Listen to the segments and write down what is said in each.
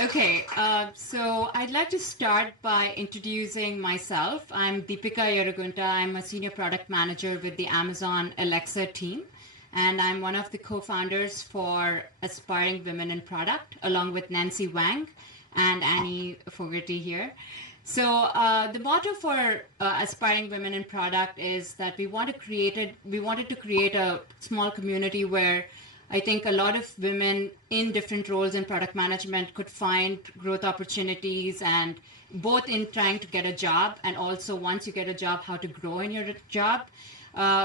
Okay, so I'd like to start by introducing myself. I'm Deepika Yerugunta. I'm a senior product manager with the Amazon Alexa team, and I'm one of the co-founders for Aspiring Women in Product, along with Nancy Wang and Annie Fogarty here. So the motto for Aspiring Women in Product is that we wanted to create a small community where I think a lot of women in different roles in product management could find growth opportunities, and both in trying to get a job and also once you get a job, how to grow in your job.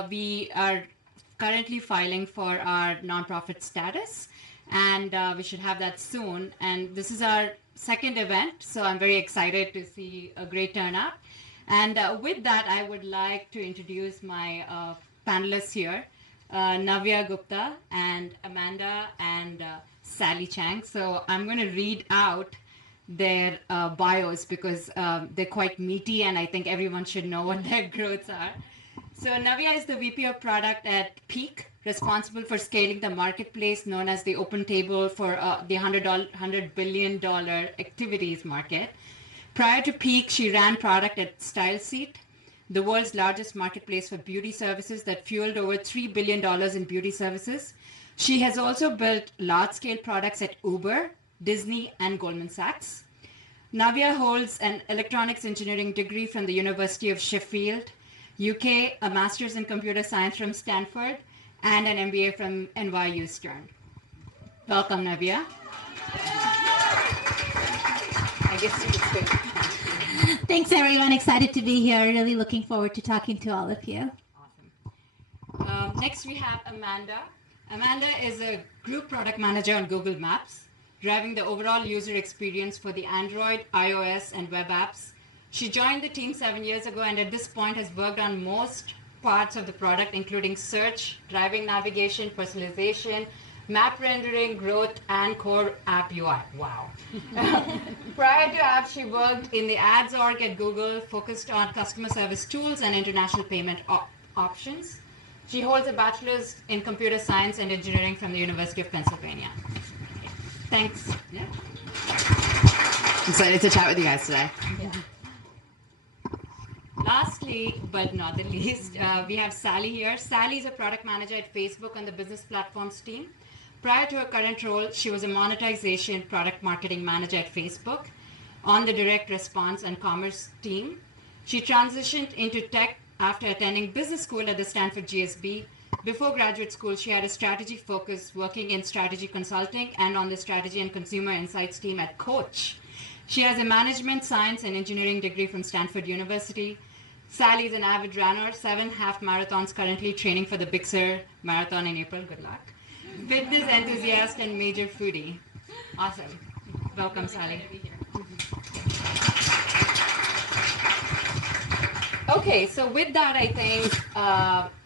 We are currently filing for our nonprofit status, and we should have that soon. And this is our second event, so I'm very excited to see a great turnout. And with that, I would like to introduce my panelists here. Navya Gupta and Amanda and Sally Chang. So I'm going to read out their bios because they're quite meaty and I think everyone should know what their growths are. So Navya is the VP of Product at Peak, responsible for scaling the marketplace known as the open table for the $100 billion activities market. Prior to Peak, she ran product at StyleSeat, the world's largest marketplace for beauty services that fueled over $3 billion in beauty services. She has also built large-scale products at Uber, Disney, and Goldman Sachs. Navya holds an electronics engineering degree from the University of Sheffield, UK, a master's in computer science from Stanford, and an MBA from NYU Stern. Welcome, Navya. I guess you could speak. Thanks, everyone. Excited to be here. Really looking forward to talking to all of you. Awesome. Next, we have Amanda. Amanda is a group product manager on Google Maps, driving the overall user experience for the Android, iOS, and web apps. She joined the team 7 years ago and at this point has worked on most parts of the product, including search, driving navigation, personalization, map rendering, growth, and core app UI. Wow. Prior to apps, she worked in the ads org at Google, focused on customer service tools and international payment options. She holds a bachelor's in computer science and engineering from the University of Pennsylvania. Okay. Thanks. Yeah. Excited to chat with you guys today. Yeah. Lastly, but not the least, we have Sally here. Sally is a product manager at Facebook on the business platforms team. Prior to her current role, she was a monetization product marketing manager at Facebook on the direct response and commerce team. She transitioned into tech after attending business school at the Stanford GSB. Before graduate school, she had a strategy focus working in strategy consulting and on the strategy and consumer insights team at Coach. She has a management science and engineering degree from Stanford University. Sally is an avid runner, 7 half marathons, currently training for the Big Sur Marathon in April. Good luck. Fitness enthusiast and major foodie. Awesome. Welcome, Sally. Okay, so with that, I think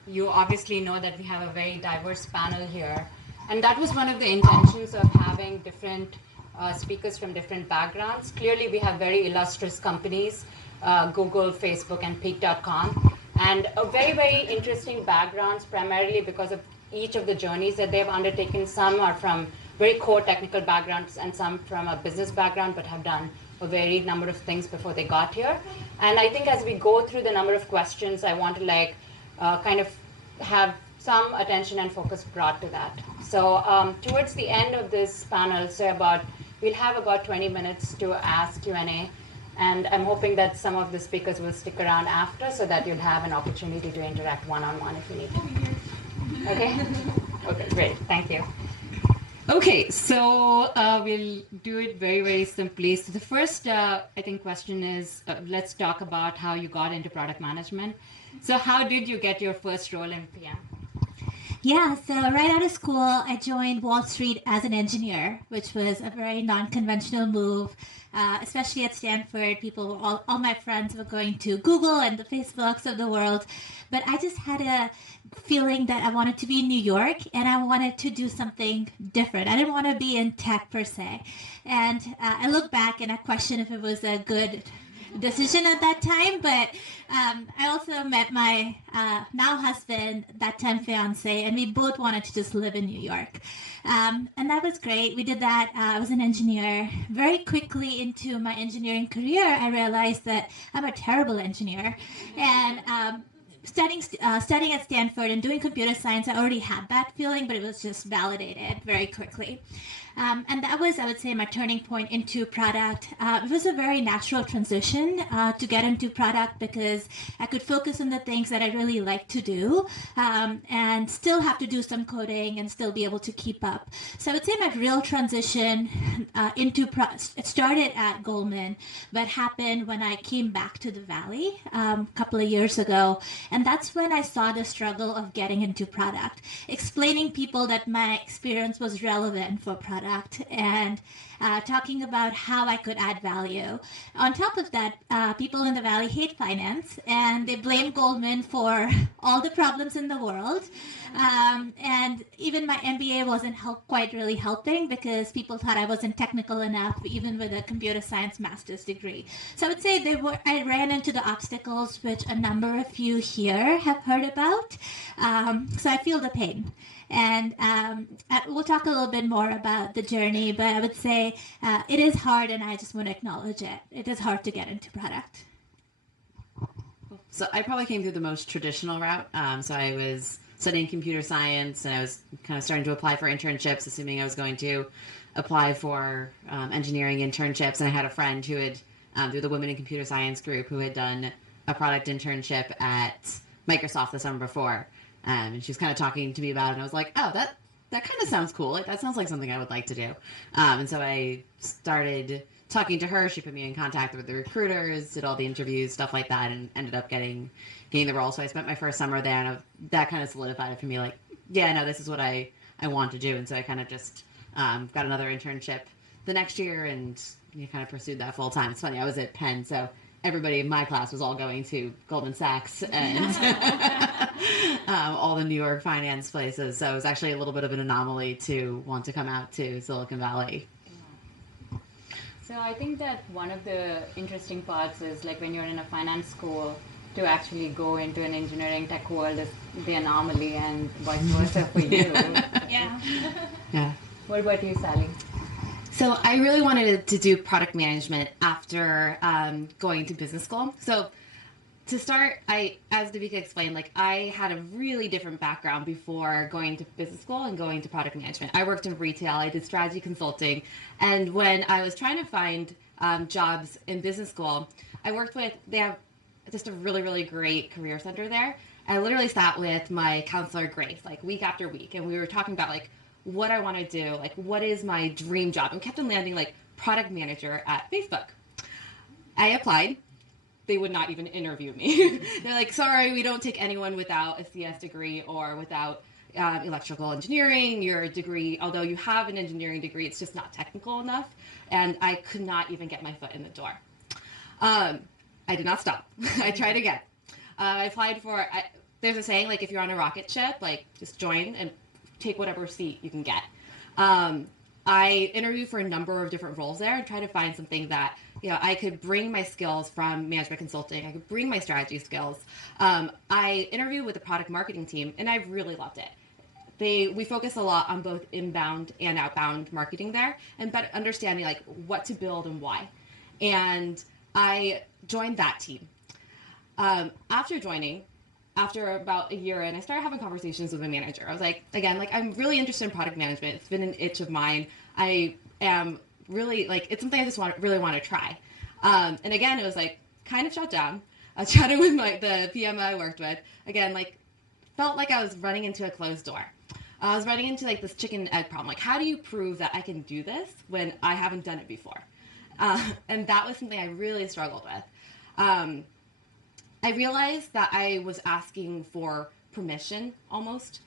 you obviously know that we have a very diverse panel here. And that was one of the intentions of having different speakers from different backgrounds. Clearly, we have very illustrious companies, Google, Facebook, and Peak.com, and very, very interesting backgrounds, primarily because of each of the journeys that they've undertaken. Some are from very core technical backgrounds and some from a business background, but have done a varied number of things before they got here. And I think as we go through the number of questions, I want to kind of have some attention and focus brought to that. So towards the end of this panel, we'll have about 20 minutes to ask Q&A. And I'm hoping that some of the speakers will stick around after so that you'll have an opportunity to interact one-on-one if you need to. Okay? Okay, great. Thank you. Okay, so we'll do it very, very simply. So the first, I think, question is, let's talk about how you got into product management. So how did you get your first role in PM? Yeah, so right out of school, I joined Wall Street as an engineer, which was a very non-conventional move, especially at Stanford. All my friends were going to Google and the Facebooks of the world. But I just had a feeling that I wanted to be in New York and I wanted to do something different. I didn't want to be in tech per se. And I look back and I question if it was a good decision at that time. But I also met my now husband, that time fiance, and we both wanted to just live in New York. And that was great. We did that. I was an engineer. Very quickly into my engineering career, I realized that I'm a terrible engineer. And studying at Stanford and doing computer science, I already had that feeling, but it was just validated very quickly. And that was, I would say, my turning point into product. It was a very natural transition to get into product because I could focus on the things that I really like to do and still have to do some coding and still be able to keep up. So I would say my real transition it started at Goldman, but happened when I came back to the Valley a couple of years ago. And that's when I saw the struggle of getting into product, explaining people that my experience was relevant for product and talking about how I could add value. On top of that, people in the Valley hate finance and they blame Goldman for all the problems in the world. And even my MBA wasn't quite really helping because people thought I wasn't technical enough, even with a computer science master's degree. So I would say I ran into the obstacles which a number of you here have heard about. So I feel the pain. And we'll talk a little bit more about the journey, but I would say it is hard, and I just want to acknowledge it. It is hard to get into product. So I probably came through the most traditional route. So I was studying computer science, and I was kind of starting to apply for internships, assuming I was going to apply for engineering internships. And I had a friend who had, through the Women in Computer Science group, who had done a product internship at Microsoft the summer before. And she was kind of talking to me about it, and I was like, oh, that kind of sounds cool. Like, that sounds like something I would like to do. And so I started talking to her. She put me in contact with the recruiters, did all the interviews, stuff like that, and ended up getting the role. So I spent my first summer there, and that kind of solidified it for me. Like, yeah, no, this is what I want to do. And so I kind of just got another internship the next year and kind of pursued that full time. It's funny, I was at Penn, so everybody in my class was all going to Goldman Sachs and all the New York finance places. So it was actually a little bit of an anomaly to want to come out to Silicon Valley. So I think that one of the interesting parts is like when you're in a finance school, to actually go into an engineering tech world is the anomaly, and vice versa for you. Yeah. Yeah. What about you, Sally? So I really wanted to do product management after going to business school. So to start, as Navya explained, like I had a really different background before going to business school and going to product management. I worked in retail, I did strategy consulting, and when I was trying to find jobs in business school, they have just a really, really great career center there. I literally sat with my counselor, Grace, like week after week, and we were talking about like what I want to do, like what is my dream job, and kept on landing like product manager at Facebook. I applied. They would not even interview me. They're like, sorry, we don't take anyone without a CS degree or without electrical engineering. Your degree, although you have an engineering degree, it's just not technical enough. And I could not even get my foot in the door. I did not stop. I tried again. I applied there's a saying, like if you're on a rocket ship, like just join and take whatever seat you can get. I interviewed for a number of different roles there and tried to find something that, I could bring my skills from management consulting. I could bring my strategy skills. I interviewed with the product marketing team, and I really loved it. We focus a lot on both inbound and outbound marketing there, and better understanding like what to build and why. And I joined that team. After about a year in, I started having conversations with my manager. I was like, again, like I'm really interested in product management. It's been an itch of mine. I am really like, it's something I just really want to try. And again, it was like kind of shut down. I was chatting with the PM I worked with. Again, like felt like I was running into a closed door. I was running into like this chicken and egg problem. Like, how do you prove that I can do this when I haven't done it before? And that was something I really struggled with. I realized that I was asking for permission almost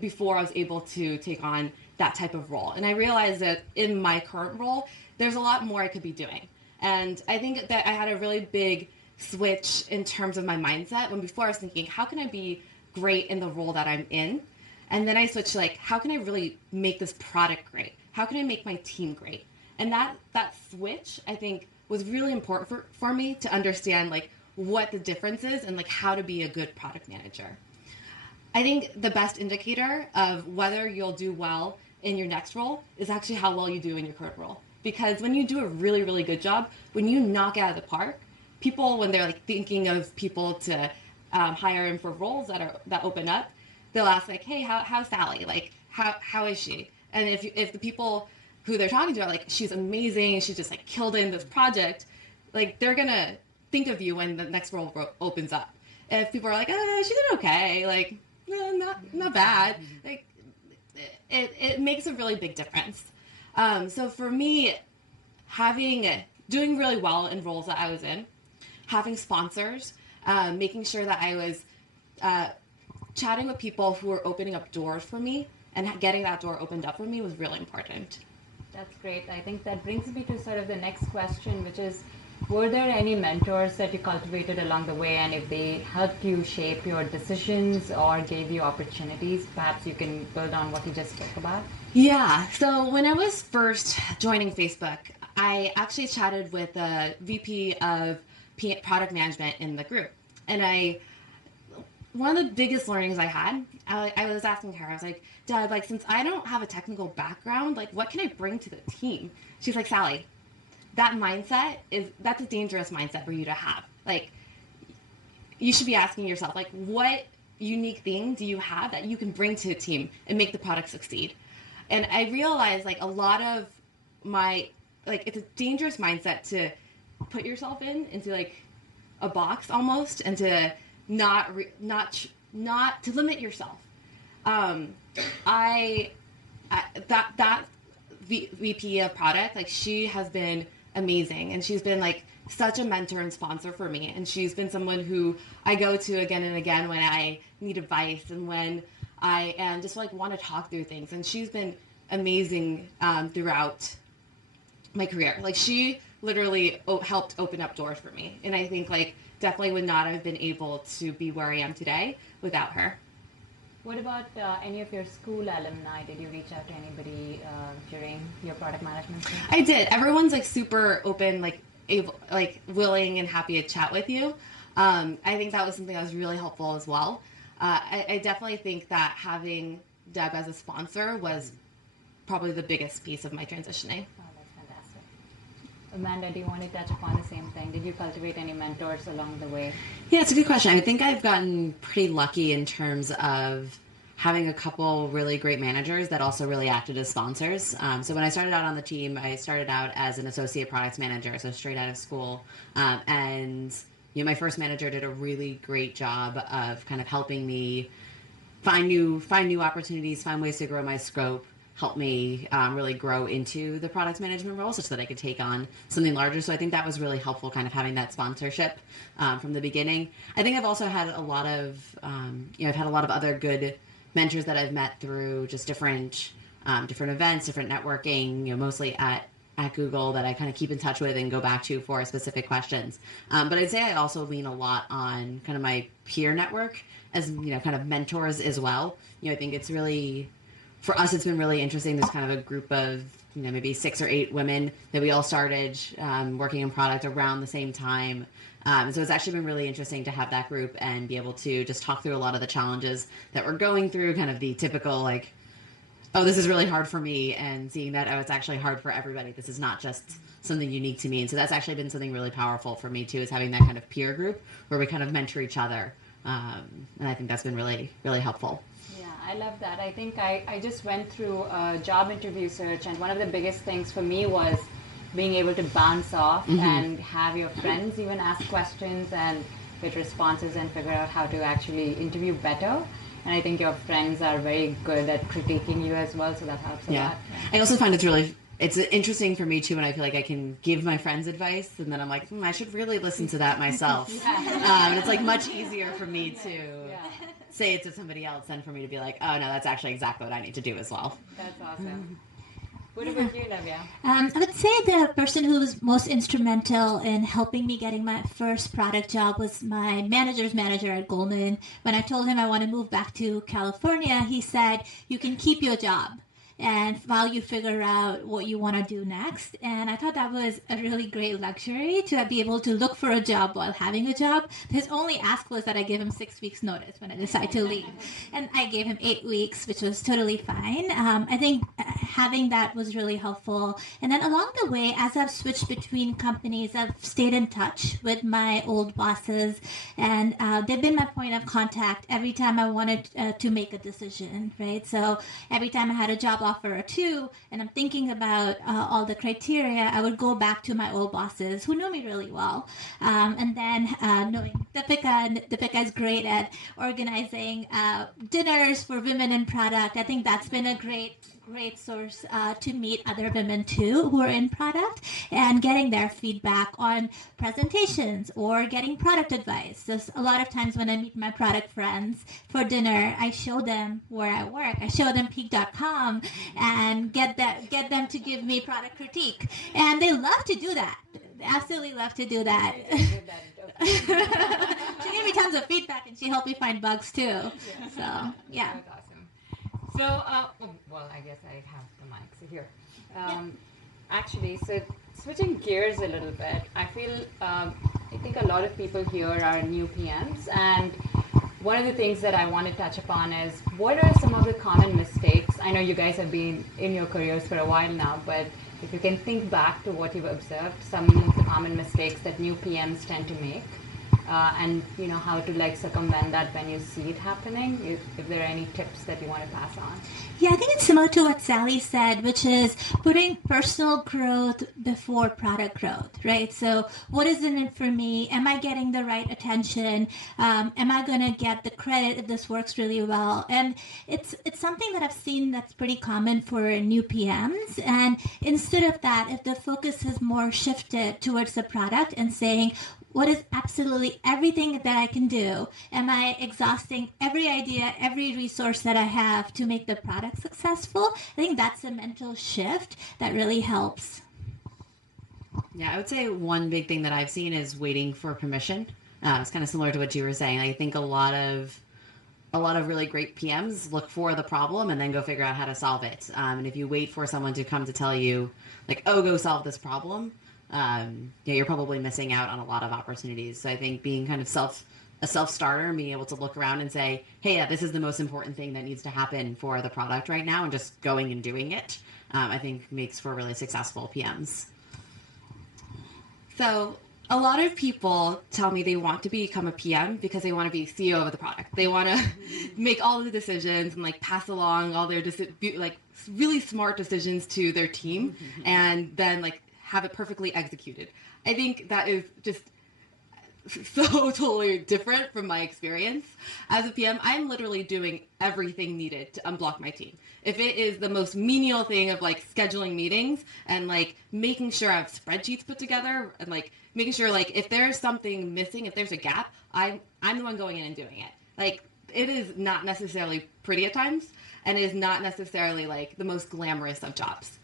before I was able to take on that type of role. And I realized that in my current role, there's a lot more I could be doing. And I think that I had a really big switch in terms of my mindset when before I was thinking, how can I be great in the role that I'm in? And then I switched to like, how can I really make this product great? How can I make my team great? And that switch, I think, was really important for me to understand like what the difference is and like how to be a good product manager. I think the best indicator of whether you'll do well in your next role is actually how well you do in your current role. Because when you do a really, really good job, when you knock it out of the park, people, when they're like thinking of people to hire in for roles that open up, they'll ask like, "Hey, how's Sally? Like, how is she?" And if the people who they're talking to are like, "She's amazing. She just like killed it in this project," like they're gonna think of you when the next role opens up. And if people are like, "She did okay," like, not bad. Like, it makes a really big difference. So for me, doing really well in roles that I was in, having sponsors, making sure that I was chatting with people who were opening up doors for me and getting that door opened up for me was really important. That's great. I think that brings me to sort of the next question, which is, were there any mentors that you cultivated along the way, and if they helped you shape your decisions or gave you opportunities, perhaps you can build on what you just spoke about? Yeah. So when I was first joining Facebook, I actually chatted with the VP of product management in the group. And one of the biggest learnings I had, I was asking her, I was like, "Deb, like, since I don't have a technical background, like, what can I bring to the team?" She's like, "Sally, that's a dangerous mindset for you to have. Like, you should be asking yourself, like, what unique thing do you have that you can bring to a team and make the product succeed?" And I realized, like, a lot of it's a dangerous mindset to put yourself into like a box almost, and to not to limit yourself. That VP of product, like, she has been amazing, and she's been like such a mentor and sponsor for me, and she's been someone who I go to again and again when I need advice and when I am just like want to talk through things. And she's been amazing throughout my career. Like, she literally helped open up doors for me, and I think like definitely would not have been able to be where I am today without her. What about any of your school alumni? Did you reach out to anybody during your product management career? I did. Everyone's like super open, like able, like willing and happy to chat with you. I think that was something that was really helpful as well. I definitely think that having Deb as a sponsor was probably the biggest piece of my transitioning. Oh, that's fantastic. Amanda, do you want to touch upon the same thing? Did you cultivate any mentors along the way? Yeah, it's a good question. I think I've gotten pretty lucky in terms of having a couple really great managers that also really acted as sponsors. So when I started out on the team, I started out as an associate products manager, so straight out of school. And my first manager did a really great job of kind of helping me find new opportunities, find ways to grow my scope, help me really grow into the product management role such that I could take on something larger. So I think that was really helpful, kind of having that sponsorship from the beginning. I think I've also had a lot of, I've had a lot of other good mentors that I've met through just different events, different networking, mostly at Google, that I kind of keep in touch with and go back to for specific questions. But I'd say I also lean a lot on kind of my peer network as, kind of mentors as well. I think it's really, for us, it's been really interesting. There's kind of a group of, maybe 6 or 8 women that we all started working in product around the same time. So it's actually been really interesting to have that group and be able to just talk through a lot of the challenges that we're going through, kind of the typical, like, oh, this is really hard for me, and seeing that, oh, it's actually hard for everybody. This is not just something unique to me. And so that's actually been something really powerful for me, too, is having that kind of peer group where we kind of mentor each other. And I think that's been really, really helpful. Yeah, I love that. I think I just went through a job interview search, and one of the biggest things for me was being able to bounce off and have your friends even ask questions and get responses and figure out how to actually interview better. And I think your friends are very good at critiquing you as well, so that helps a lot. Yeah. I also find it's interesting for me too when I feel like I can give my friends advice, and then I'm like, I should really listen to that myself. And it's like much easier for me to say it to somebody else than for me to be like, oh no, that's actually exactly what I need to do as well. That's awesome. What about you, Navya? I would say the person who was most instrumental in helping me getting my first product job was my manager's manager at Goldman. When I told him I want to move back to California, he said, "You can keep your job." and while you figure out what you want to do next. And I thought that was a really great luxury to be able to look for a job while having a job. His only ask was that I give him 6 weeks notice when I decide to leave. And I gave him 8 weeks, which was totally fine. I think having that was really helpful. And then along the way, as I've switched between companies, I've stayed in touch with my old bosses, and they've been my point of contact every time I wanted to make a decision, right? So every time I had a job offer or two, and I'm thinking about all the criteria, I would go back to my old bosses who know me really well. And then knowing Deepika, and Deepika is great at organizing dinners for women in product. I think that's been a great source to meet other women too who are in product and getting their feedback on presentations or getting product advice. So a lot of times when I meet my product friends for dinner, I show them where I work. I show them peak.com and get them to give me product critique. And they love to do that. They absolutely love to do that. She gave me tons of feedback and she helped me find bugs too. So, yeah. That was awesome. So, well, I guess I have the mic. So here, actually, so switching gears a little bit, I feel, I think a lot of people here are new PMs, and one of the things that I want to touch upon is what are some of the common mistakes? I know you guys have been in your careers for a while now, but if you can think back to what you've observed, some of the common mistakes that new PMs tend to make. And how to like circumvent that when you see it happening, if there are any tips that you want to pass on. Yeah, I think it's similar to what Sally said, which is putting personal growth before product growth, right? So what is in it for me? Am I getting the right attention? Am I going to get the credit if this works really well? And it's something that I've seen that's pretty common for new PMs. And instead of that, if the focus is more shifted towards the product and saying, what is absolutely everything that I can do? Am I exhausting every idea, every resource that I have to make the product successful? I think that's a mental shift that really helps. Yeah, I would say one big thing that I've seen is waiting for permission. It's kind of similar to what you were saying. I think a lot of really great PMs look for the problem and then go figure out how to solve it. And if you wait for someone to come to tell you, like, oh, go solve this problem, you're probably missing out on a lot of opportunities. So I think being kind of a self-starter and being able to look around and say, hey, yeah, this is the most important thing that needs to happen for the product right now, and just going and doing it, I think makes for really successful PMs. So a lot of people tell me they want to become a PM because they want to be CEO of the product. They want to make all the decisions and like pass along all their like really smart decisions to their team, and then like have it perfectly executed. I think that is just so totally different from my experience. As a PM, I'm literally doing everything needed to unblock my team. If it is the most menial thing of like scheduling meetings and like making sure I have spreadsheets put together and like making sure like if there's something missing, if there's a gap, I'm the one going in and doing it. Like it is not necessarily pretty at times, and it is not necessarily like the most glamorous of jobs.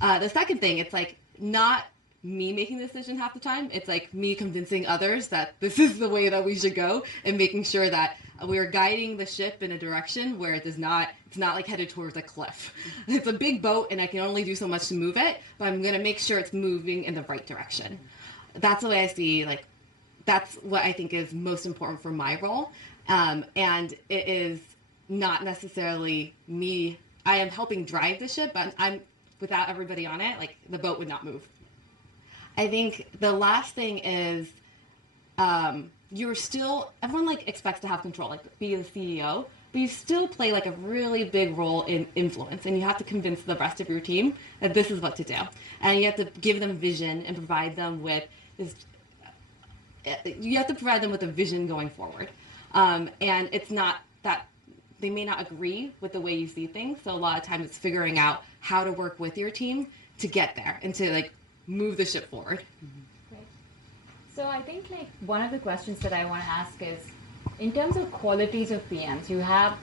The second thing, it's like not me making the decision half the time. It's like me convincing others that this is the way that we should go, and making sure that we're guiding the ship in a direction where it's not like headed towards a cliff. It's a big boat and I can only do so much to move it, but I'm going to make sure it's moving in the right direction. That's the way I see, like, that's what I think is most important for my role. And it is not necessarily me. I am helping drive the ship, but without everybody on it, like the boat would not move. I think the last thing is everyone like expects to have control, like be the CEO, but you still play like a really big role in influence, and you have to convince the rest of your team that this is what to do. And you have to give them vision and provide them with this, you have to provide them with a vision going forward. And it's not that they may not agree with the way you see things. So a lot of times it's figuring out how to work with your team to get there and to like move the ship forward. Great. So I think like one of the questions that I want to ask is, in terms of qualities of PMs,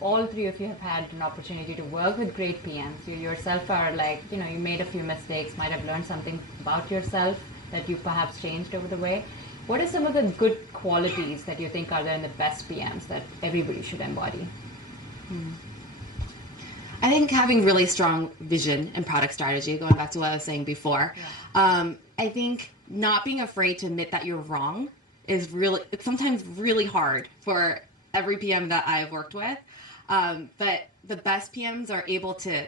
all three of you have had an opportunity to work with great PMs. You yourself are like, you made a few mistakes, might have learned something about yourself that you perhaps changed over the way. What are some of the good qualities that you think are there in the best PMs that everybody should embody? I think having really strong vision and product strategy, going back to what I was saying before, I think not being afraid to admit that you're wrong is really, it's sometimes really hard for every PM that I've worked with. But the best PMs are able to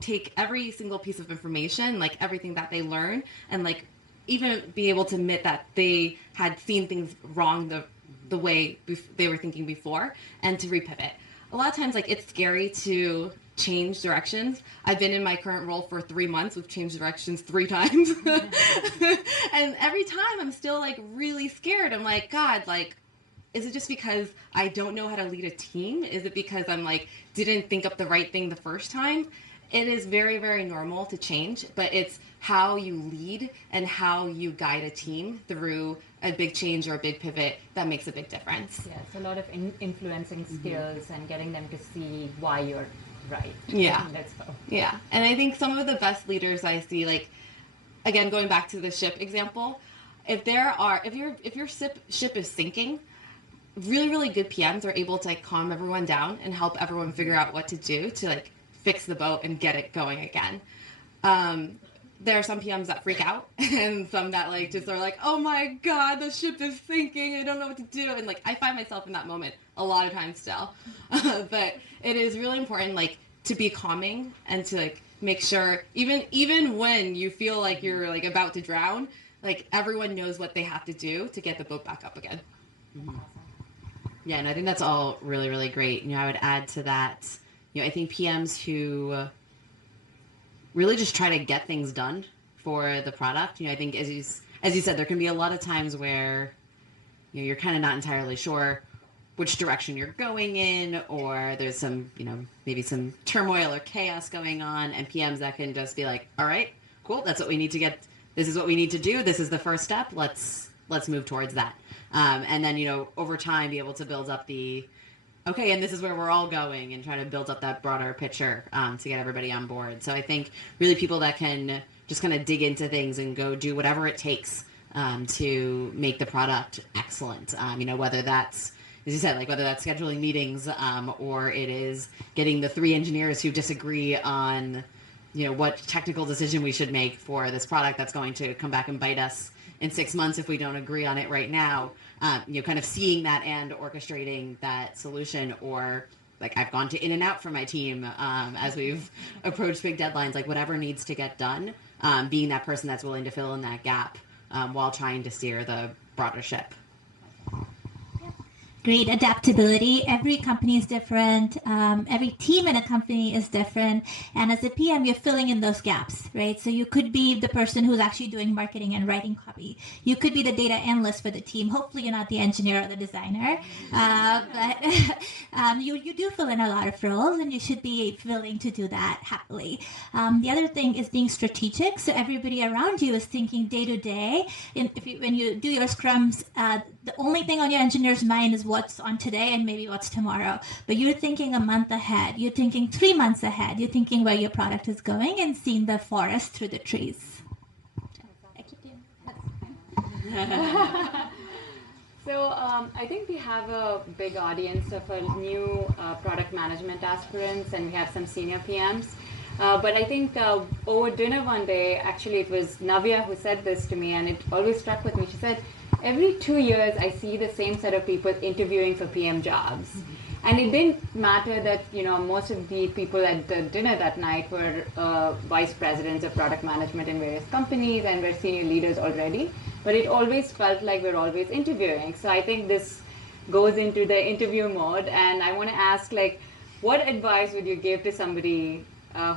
take every single piece of information, like everything that they learn, and like even be able to admit that they had seen things wrong the way they were thinking before, and to repivot. A lot of times, like, it's scary to change directions. I've been in my current role for 3 months. We've changed directions 3 times. And every time I'm still like really scared. I'm like, God, like, is it just because I don't know how to lead a team? Is it because I'm like, didn't think up the right thing the first time? It is very, very normal to change, but it's how you lead and how you guide a team through a big change or a big pivot that makes a big difference. Yeah, it's a lot of influencing skills and getting them to see why you're right. Yeah. Let's go. Yeah. And I think some of the best leaders I see, like, again, going back to the ship example, if your ship is sinking, really, really good PMs are able to like calm everyone down and help everyone figure out what to do to like fix the boat and get it going again. There are some PMs that freak out and some that like just are like, oh my God, the ship is sinking. I don't know what to do. And like, I find myself in that moment a lot of times still. But it is really important, like, to be calming and to like make sure even when you feel like you're like about to drown, like everyone knows what they have to do to get the boat back up again. Mm-hmm. Yeah, and I think that's all really, really great. I would add to that, I think PMs who really just try to get things done for the product. I think as you said, there can be a lot of times where you're kind of not entirely sure which direction you're going in, or there's some, maybe some turmoil or chaos going on, and PMs that can just be like, all right, cool, that's what we need to get. This is what we need to do. This is the first step. Let's move towards that. And then, over time, be able to build up okay, and this is where we're all going, and try to build up that broader picture to get everybody on board. So I think really people that can just kind of dig into things and go do whatever it takes to make the product excellent. Whether that's, as you said, like whether that's scheduling meetings or it is getting the 3 engineers who disagree on, what technical decision we should make for this product that's going to come back and bite us in 6 months if we don't agree on it right now. Kind of seeing that and orchestrating that solution, or like I've gone to In-N-Out for my team as we've approached big deadlines, like whatever needs to get done, being that person that's willing to fill in that gap while trying to steer the broader ship. Great adaptability. Every company is different. Every team in a company is different. And as a PM, you're filling in those gaps, right? So you could be the person who's actually doing marketing and writing copy. You could be the data analyst for the team. Hopefully you're not the engineer or the designer. But you do fill in a lot of roles, and you should be willing to do that happily. The other thing is being strategic. So everybody around you is thinking day to day. When you do your scrums, the only thing on your engineer's mind is what's on today and maybe what's tomorrow. But you're thinking a month ahead. You're thinking 3 months ahead. You're thinking where your product is going and seeing the forest through the trees. So I think we have a big audience of new product management aspirants, and we have some senior PMs. But I think over dinner one day, actually it was Navya who said this to me, and it always struck with me. She said, every 2 years I see the same set of people interviewing for PM jobs. Mm-hmm. And it didn't matter that, most of the people at the dinner that night were vice presidents of product management in various companies and were senior leaders already. But it always felt like we're always interviewing. So I think this goes into the interview mode. And I want to ask, like, what advice would you give to somebody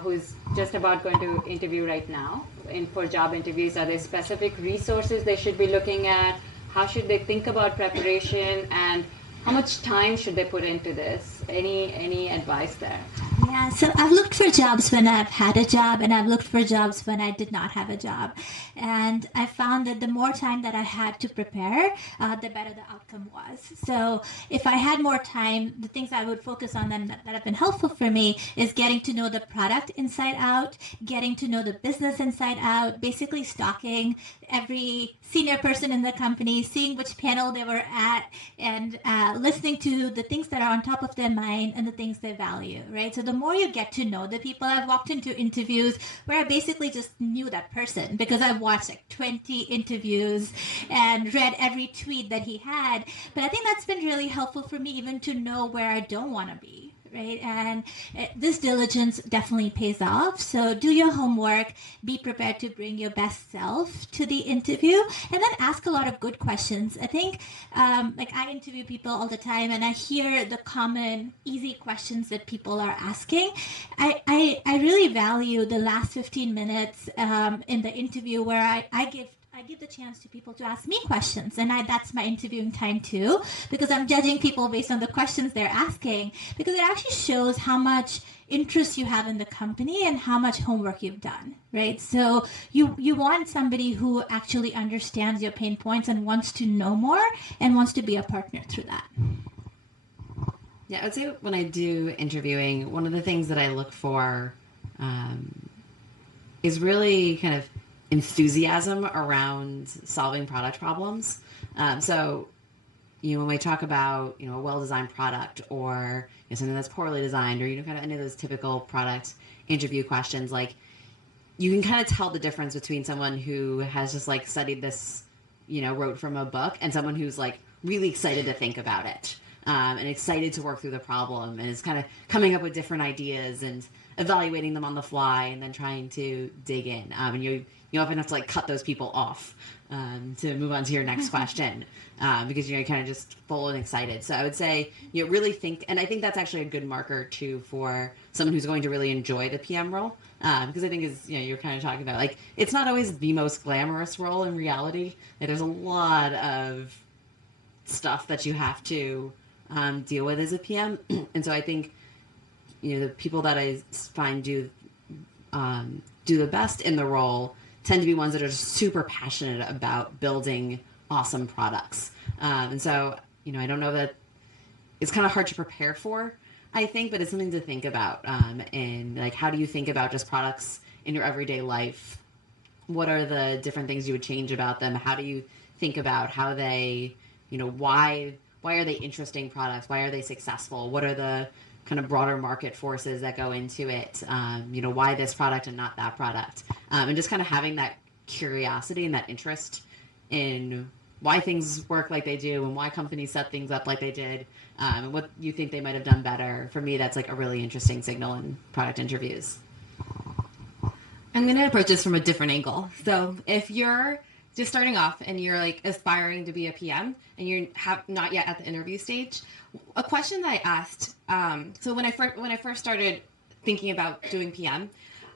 who's just about going to interview right now for job interviews? Are there specific resources they should be looking at? How should they think about preparation, and how much time should they put into this? Any advice there? Yeah, so I've looked for jobs when I've had a job, and I've looked for jobs when I did not have a job. And I found that the more time that I had to prepare, the better the outcome was. So if I had more time, the things I would focus on that have been helpful for me is getting to know the product inside out, getting to know the business inside out, basically stalking every senior person in the company, seeing which panel they were at, and listening to the things that are on top of their mind and the things they value, right? So the more you get to know the people, I've walked into interviews where I basically just knew that person because I've watched like 20 interviews and read every tweet that he had. But I think that's been really helpful for me even to know where I don't want to be. Right? And this diligence definitely pays off. So do your homework, be prepared to bring your best self to the interview, and then ask a lot of good questions. I think, like I interview people all the time, and I hear the common, easy questions that people are asking. I really value the last 15 minutes in the interview where I give the chance to people to ask me questions, and that's my interviewing time too, because I'm judging people based on the questions they're asking, because it actually shows how much interest you have in the company and how much homework you've done, right? So you want somebody who actually understands your pain points and wants to know more and wants to be a partner through that. Yeah, I would say when I do interviewing, one of the things that I look for is really kind of enthusiasm around solving product problems. So, when we talk about, a well-designed product or something that's poorly designed or, kind of any of those typical product interview questions, like you can kind of tell the difference between someone who has just like studied this, wrote from a book and someone who's like really excited to think about it and excited to work through the problem and is kind of coming up with different ideas and evaluating them on the fly and then trying to dig in. And you often have to like cut those people off to move on to your next question because you're kind of just full and excited. So I would say really think, and I think that's actually a good marker too for someone who's going to really enjoy the PM role because I think is you're kind of talking about like it's not always the most glamorous role in reality. Like, there's a lot of stuff that you have to deal with as a PM, and so I think the people that I find do the best in the role tend to be ones that are just super passionate about building awesome products. And so, I don't know that it's kind of hard to prepare for, I think, but it's something to think about. And like, how do you think about just products in your everyday life? What are the different things you would change about them? How do you think about how they, why are they interesting products? Why are they successful? What are the kind of broader market forces that go into it, why this product and not that product, and just kind of having that curiosity and that interest in why things work like they do and why companies set things up like they did, and what you think they might have done better. For me, that's like a really interesting signal in product interviews. I'm going to approach this from a different angle. So if you're just starting off and you're like aspiring to be a PM and you're not yet at the interview stage, a question that I asked, so when I first started thinking about doing PM,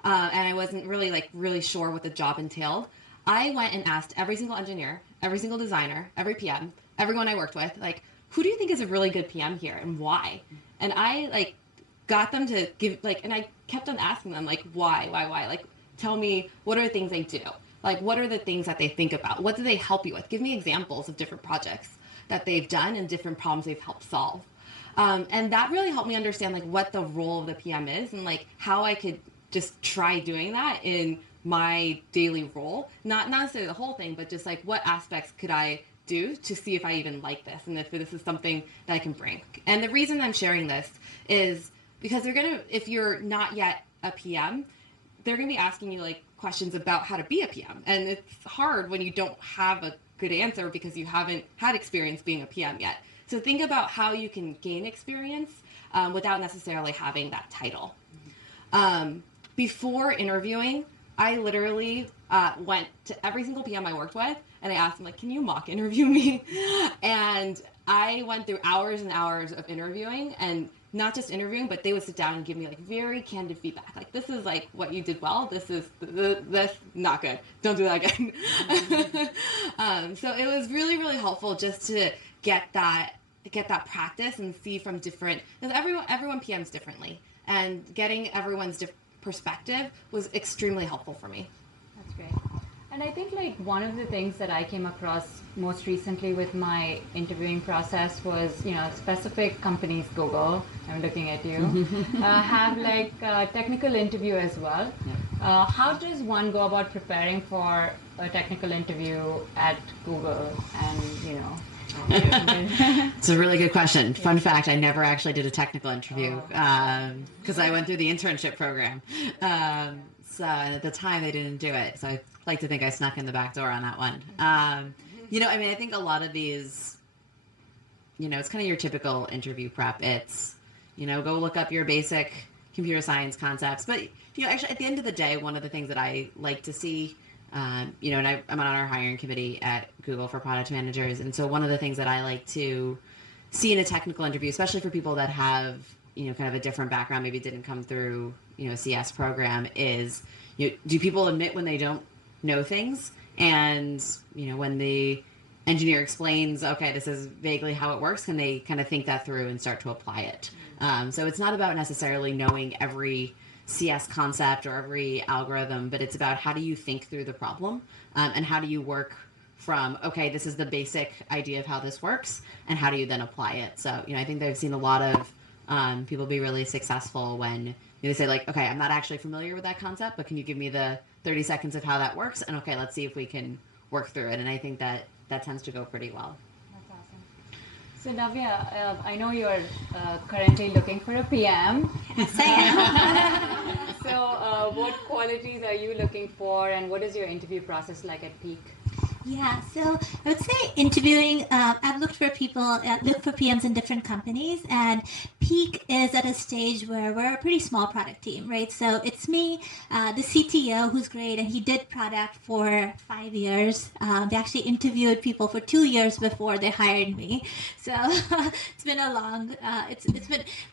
and I wasn't really sure what the job entailed, I went and asked every single engineer, every single designer, every PM, everyone I worked with, like, who do you think is a really good PM here and why? And I got them to give and I kept on asking them why, like, tell me what are the things they do, like what are the things that they think about, what do they help you with, give me examples of different projects that they've done and different problems they've helped solve. And that really helped me understand what the role of the PM is and how I could just try doing that in my daily role. Not necessarily the whole thing, but just what aspects could I do to see if I even like this and if this is something that I can bring. And the reason I'm sharing this is because if you're not yet a PM, they're going to be asking you questions about how to be a PM. And it's hard when you don't have a good answer because you haven't had experience being a PM yet. So think about how you can gain experience without necessarily having that title. Before interviewing, I literally went to every single PM I worked with and I asked them, can you mock interview me? And I went through hours and hours of interviewing, and not just interviewing, but they would sit down and give me very candid feedback. This is what you did well. This is this not good. Don't do that again. So it was really, really helpful just to get that practice and see from different, because everyone PMs differently, and getting everyone's perspective was extremely helpful for me. That's great. And I think one of the things that I came across most recently with my interviewing process was, specific companies, Google, I'm looking at you, have a technical interview as well. Yeah. How does one go about preparing for a technical interview at Google? And, It's a really good question. Fun fact, I never actually did a technical interview because I went through the internship program. So and at the time they didn't do it. So I like to think I snuck in the back door on that one. I think a lot of these, it's kind of your typical interview prep. It's, go look up your basic computer science concepts. But, actually at the end of the day, one of the things that I like to see, and I'm on our hiring committee at Google for product managers. And so one of the things that I like to see in a technical interview, especially for people that have, kind of a different background, maybe didn't come through, a CS program, is, do people admit when they don't know things? And, when the engineer explains, okay, this is vaguely how it works, can they kind of think that through and start to apply it? So it's not about necessarily knowing every CS concept or every algorithm, but it's about how do you think through the problem, and how do you work from, okay, this is the basic idea of how this works, and how do you then apply it? So, I think they've seen a lot of people be really successful when they say, like, okay, I'm not actually familiar with that concept, but can you give me the 30 seconds of how that works? And okay, let's see if we can work through it. And I think that tends to go pretty well. That's awesome. So Navya, I know you're currently looking for a PM. Yes, I am. So what qualities are you looking for, and what is your interview process like at Peak? Yeah, so I would say interviewing, I've looked for PMs in different companies, and Peak is at a stage where we're a pretty small product team, right? So it's me, the CTO, who's great, and he did product for 5 years. They actually interviewed people for 2 years before they hired me. So it's been a long,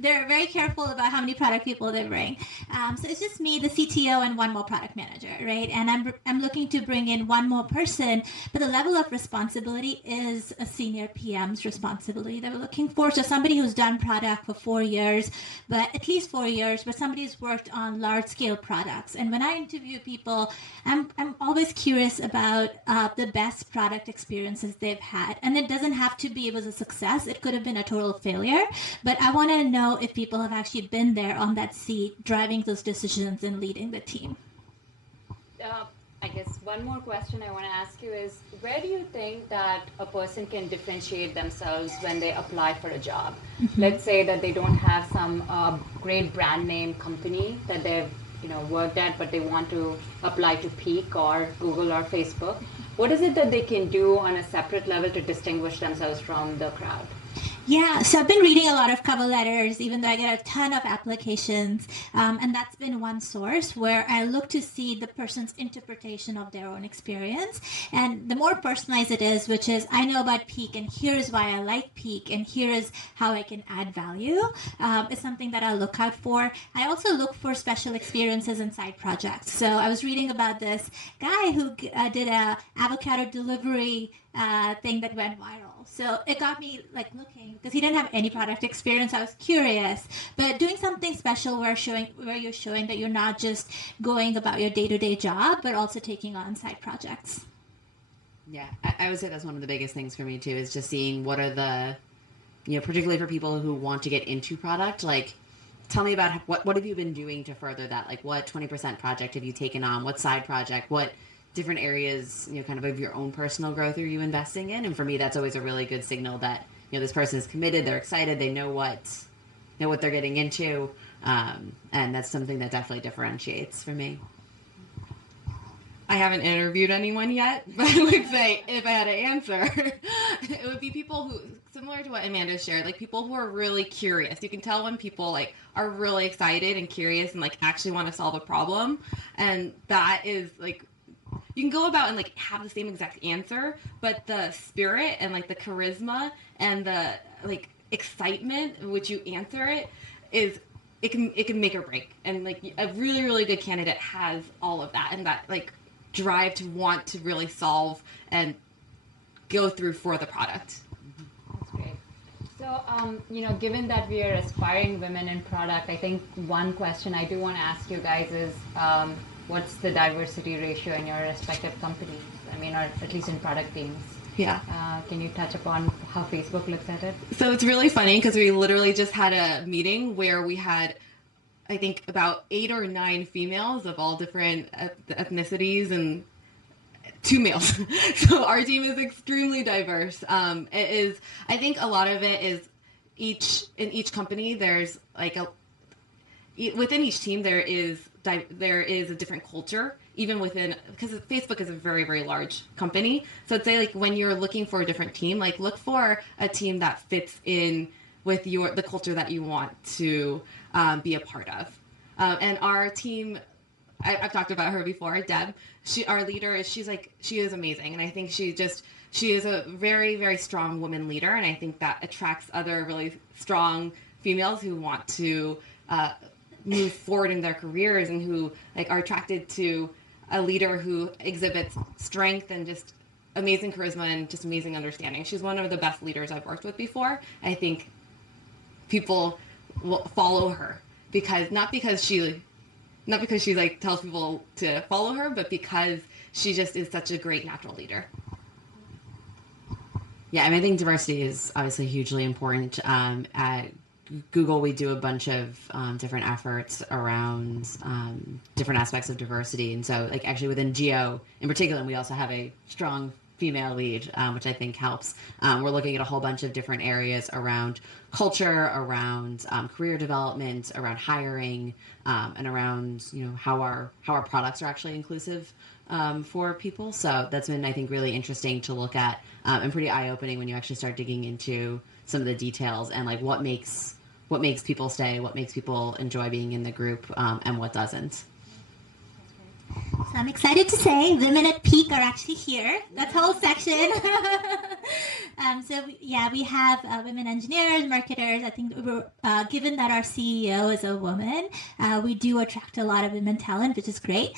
they're very careful about how many product people they bring. So it's just me, the CTO, and one more product manager, right? And I'm looking to bring in one more person, but the level of responsibility is a senior PM's responsibility that we're looking for. So somebody who's done product for 4 years, but at least 4 years, but somebody who's worked on large scale products. And when I interview people, I'm always curious about the best product experiences they've had. And it doesn't have to be it was a success. It could have been a total failure. But I want to know if people have actually been there on that seat, driving those decisions and leading the team. I guess one more question I want to ask you is, where do you think that a person can differentiate themselves when they apply for a job? Mm-hmm. Let's say that they don't have some great brand name company that they've worked at, but they want to apply to Peak or Google or Facebook. What is it that they can do on a separate level to distinguish themselves from the crowd? Yeah, so I've been reading a lot of cover letters, even though I get a ton of applications. And that's been one source where I look to see the person's interpretation of their own experience. And the more personalized it is, which is I know about Peak and here's why I like Peak and here is how I can add value, is something that I look out for. I also look for special experiences and side projects. So I was reading about this guy who did a avocado delivery thing that went viral. So it got me looking because he didn't have any product experience. I was curious, but doing something special where you're showing that you're not just going about your day-to-day job, but also taking on side projects. Yeah, I would say that's one of the biggest things for me too, is just seeing what are the, particularly for people who want to get into product, tell me about what have you been doing to further that? What 20% project have you taken on? What side project? What different areas, kind of your own personal growth are you investing in? And for me, that's always a really good signal that, this person is committed, they're excited, they know what they're getting into. And that's something that definitely differentiates for me. I haven't interviewed anyone yet, but I would say if I had to answer, it would be people who, similar to what Amanda shared, people who are really curious. You can tell when people are really excited and curious and actually want to solve a problem. And that is you can go about and have the same exact answer, but the spirit and the charisma and the excitement in which you answer it is it can make or break. And a really, really good candidate has all of that and that drive to want to really solve and go through for the product. That's great. So, given that we are aspiring women in product, I think one question I do want to ask you guys is, what's the diversity ratio in your respective companies? I mean, or at least in product teams. Yeah. Can you touch upon how Facebook looks at it? So it's really funny because we literally just had a meeting where we had, I think, about 8 or 9 females of all different ethnicities and two males. So our team is extremely diverse. It is, I think a lot of it is in each company, there's like within each team, there is a different culture, even within, because Facebook is a very, very large company. So I'd say like when you're looking for a different team, like look for a team that fits in with the culture that you want to be a part of. And our team, I've talked about her before, Deb. Our leader she is amazing, and I think she is a very, very strong woman leader, and I think that attracts other really strong females who want to move forward in their careers and who like are attracted to a leader who exhibits strength and just amazing charisma and just amazing understanding. She's one of the best leaders I've worked with before. I think people will follow her not because she like tells people to follow her, but because she just is such a great natural leader. Yeah, I mean, I think diversity is obviously hugely important. At Google, we do a bunch of different efforts around different aspects of diversity. And so, like, actually within Geo in particular, we also have a strong female lead, which I think helps. We're looking at a whole bunch of different areas around culture, around career development, around hiring, and around, how our products are actually inclusive for people. So that's been, I think, really interesting to look at and pretty eye-opening when you actually start digging into some of the details and like what makes people stay, what makes people enjoy being in the group, and what doesn't. So I'm excited to say women at Peak are actually here. That whole section. We have women engineers, marketers. I think given that our CEO is a woman, we do attract a lot of women talent, which is great.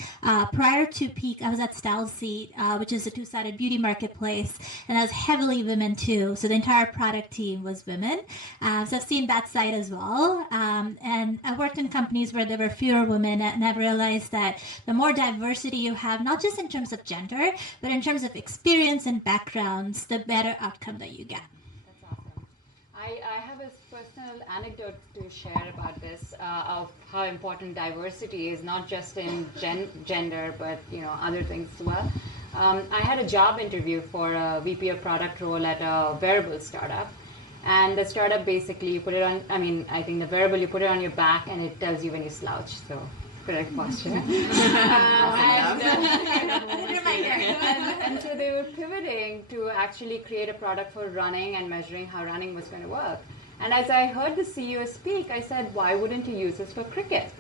Prior to Peak, I was at StyleSeat, which is a two-sided beauty marketplace, and I was heavily women too. So the entire product team was women. So I've seen that side as well. And I worked in companies where there were fewer women, and I've realized that the more diversity you have, not just in terms of gender, but in terms of experience and backgrounds, the better outcome that you get. That's awesome. I have a personal anecdote to share about this, of how important diversity is, not just in gender, but other things as well. I had a job interview for a VP of product role at a wearable startup. And the startup basically, you put it on, I think the wearable, you put it on your back and it tells you when you slouch. So correct posture. And so they were pivoting to actually create a product for running and measuring how running was going to work. And as I heard the CEO speak, I said, why wouldn't you use this for cricket?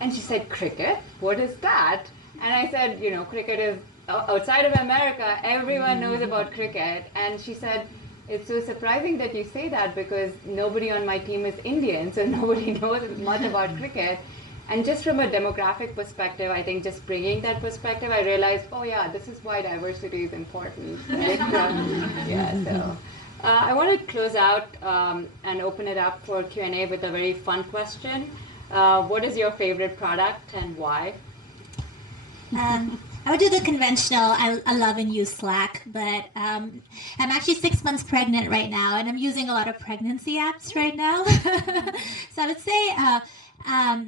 And she said, cricket? What is that? And I said, cricket is outside of America, everyone knows about cricket. And she said, it's so surprising that you say that because nobody on my team is Indian, so nobody knows much about cricket. And just from a demographic perspective, I think just bringing that perspective, I realized, oh yeah, this is why diversity is important. Right? I want to close out and open it up for Q&A with a very fun question. What is your favorite product and why? I would do the conventional, I love and use Slack, but I'm actually 6 months pregnant right now, and I'm using a lot of pregnancy apps right now. So I would say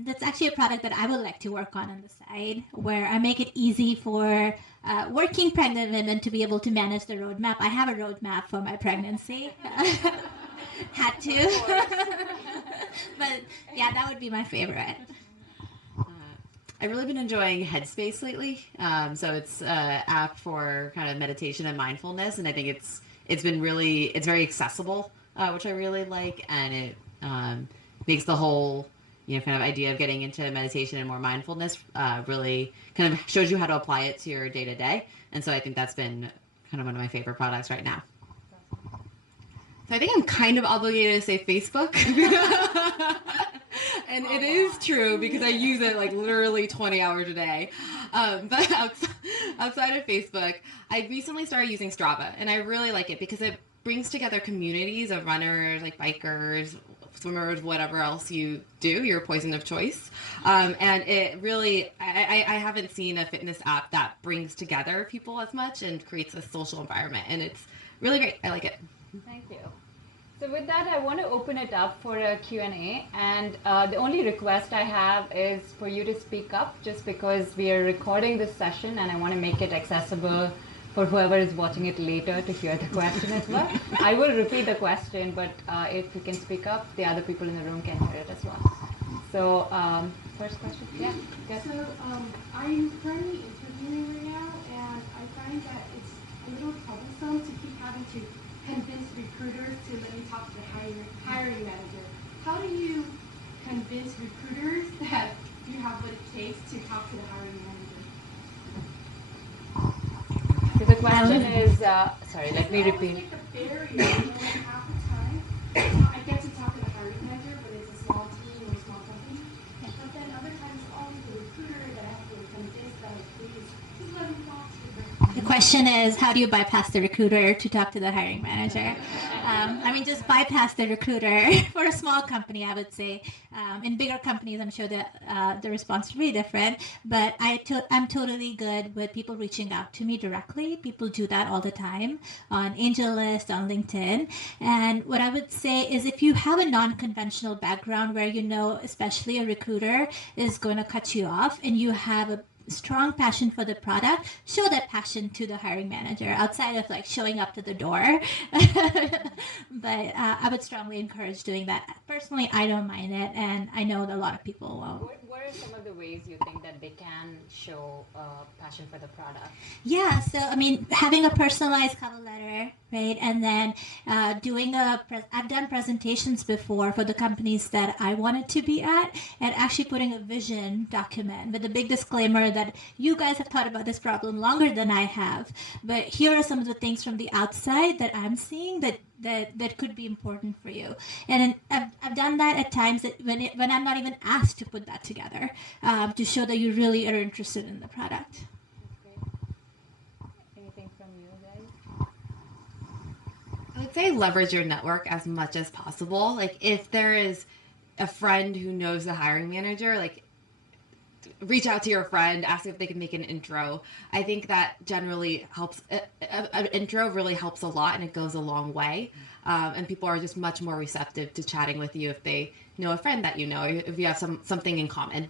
that's actually a product that I would like to work on the side, where I make it easy for working pregnant women to be able to manage the roadmap. I have a roadmap for my pregnancy. Had to. But yeah, that would be my favorite. I've really been enjoying Headspace lately. So it's an app for kind of meditation and mindfulness, and I think it's very accessible, which I really like, and it makes the whole kind of idea of getting into meditation and more mindfulness really kind of shows you how to apply it to your day to day, and so I think that's been kind of one of my favorite products right now. So I think I'm kind of obligated to say Facebook. And it is true because I use it like literally 20 hours a day. But outside of Facebook, I recently started using Strava, and I really like it because it brings together communities of runners, like bikers, swimmers, whatever else you do, your poison of choice. And it really, I haven't seen a fitness app that brings together people as much and creates a social environment. And it's really great. I like it. Thank you. So with that, I want to open it up for a Q&A. And the only request I have is for you to speak up, just because we are recording this session and I want to make it accessible for whoever is watching it later to hear the question as well. I will repeat the question, but if you can speak up, the other people in the room can hear it as well. So first question, yeah. Yes. So I'm currently interviewing right now, and I find that it's a little troublesome to keep having to convince recruiters to let me talk to the hiring manager. How do you convince recruiters that you have what it takes to talk to the hiring manager? So the question is, sorry, let me repeat. It's like a barrier, half the time. I get to talk to the hiring manager, but it's a small team or a small company. But then other times, it's always the recruiter that I have to convince them, please let me talk to the The question is, how do you bypass the recruiter to talk to the hiring manager? Just bypass the recruiter. For a small company, I would say. In bigger companies, I'm sure that the response is really different. But I'm totally good with people reaching out to me directly. People do that all the time on AngelList, on LinkedIn. And what I would say is if you have a non-conventional background where you know, especially a recruiter is going to cut you off, and you have a strong passion for the product, show that passion to the hiring manager outside of like showing up to the door. But I would strongly encourage doing that. Personally, I don't mind it, and I know that a lot of people won't. What are some of the ways you think that they can show passion for the product? Yeah, so having a personalized cover letter, right, and then I've done presentations before for the companies that I wanted to be at, and actually putting a vision document with a big disclaimer that you guys have thought about this problem longer than I have, but here are some of the things from the outside that I'm seeing that could be important for you. And I've done that at times when I'm not even asked to put that together, to show that you really are interested in the product. Anything from you guys? I would say leverage your network as much as possible. Like if there is a friend who knows the hiring manager, like reach out to your friend, ask if they can make an intro. I think that generally helps. An intro really helps a lot, and it goes a long way. And people are just much more receptive to chatting with you if they know a friend that you know, or if you have something in common.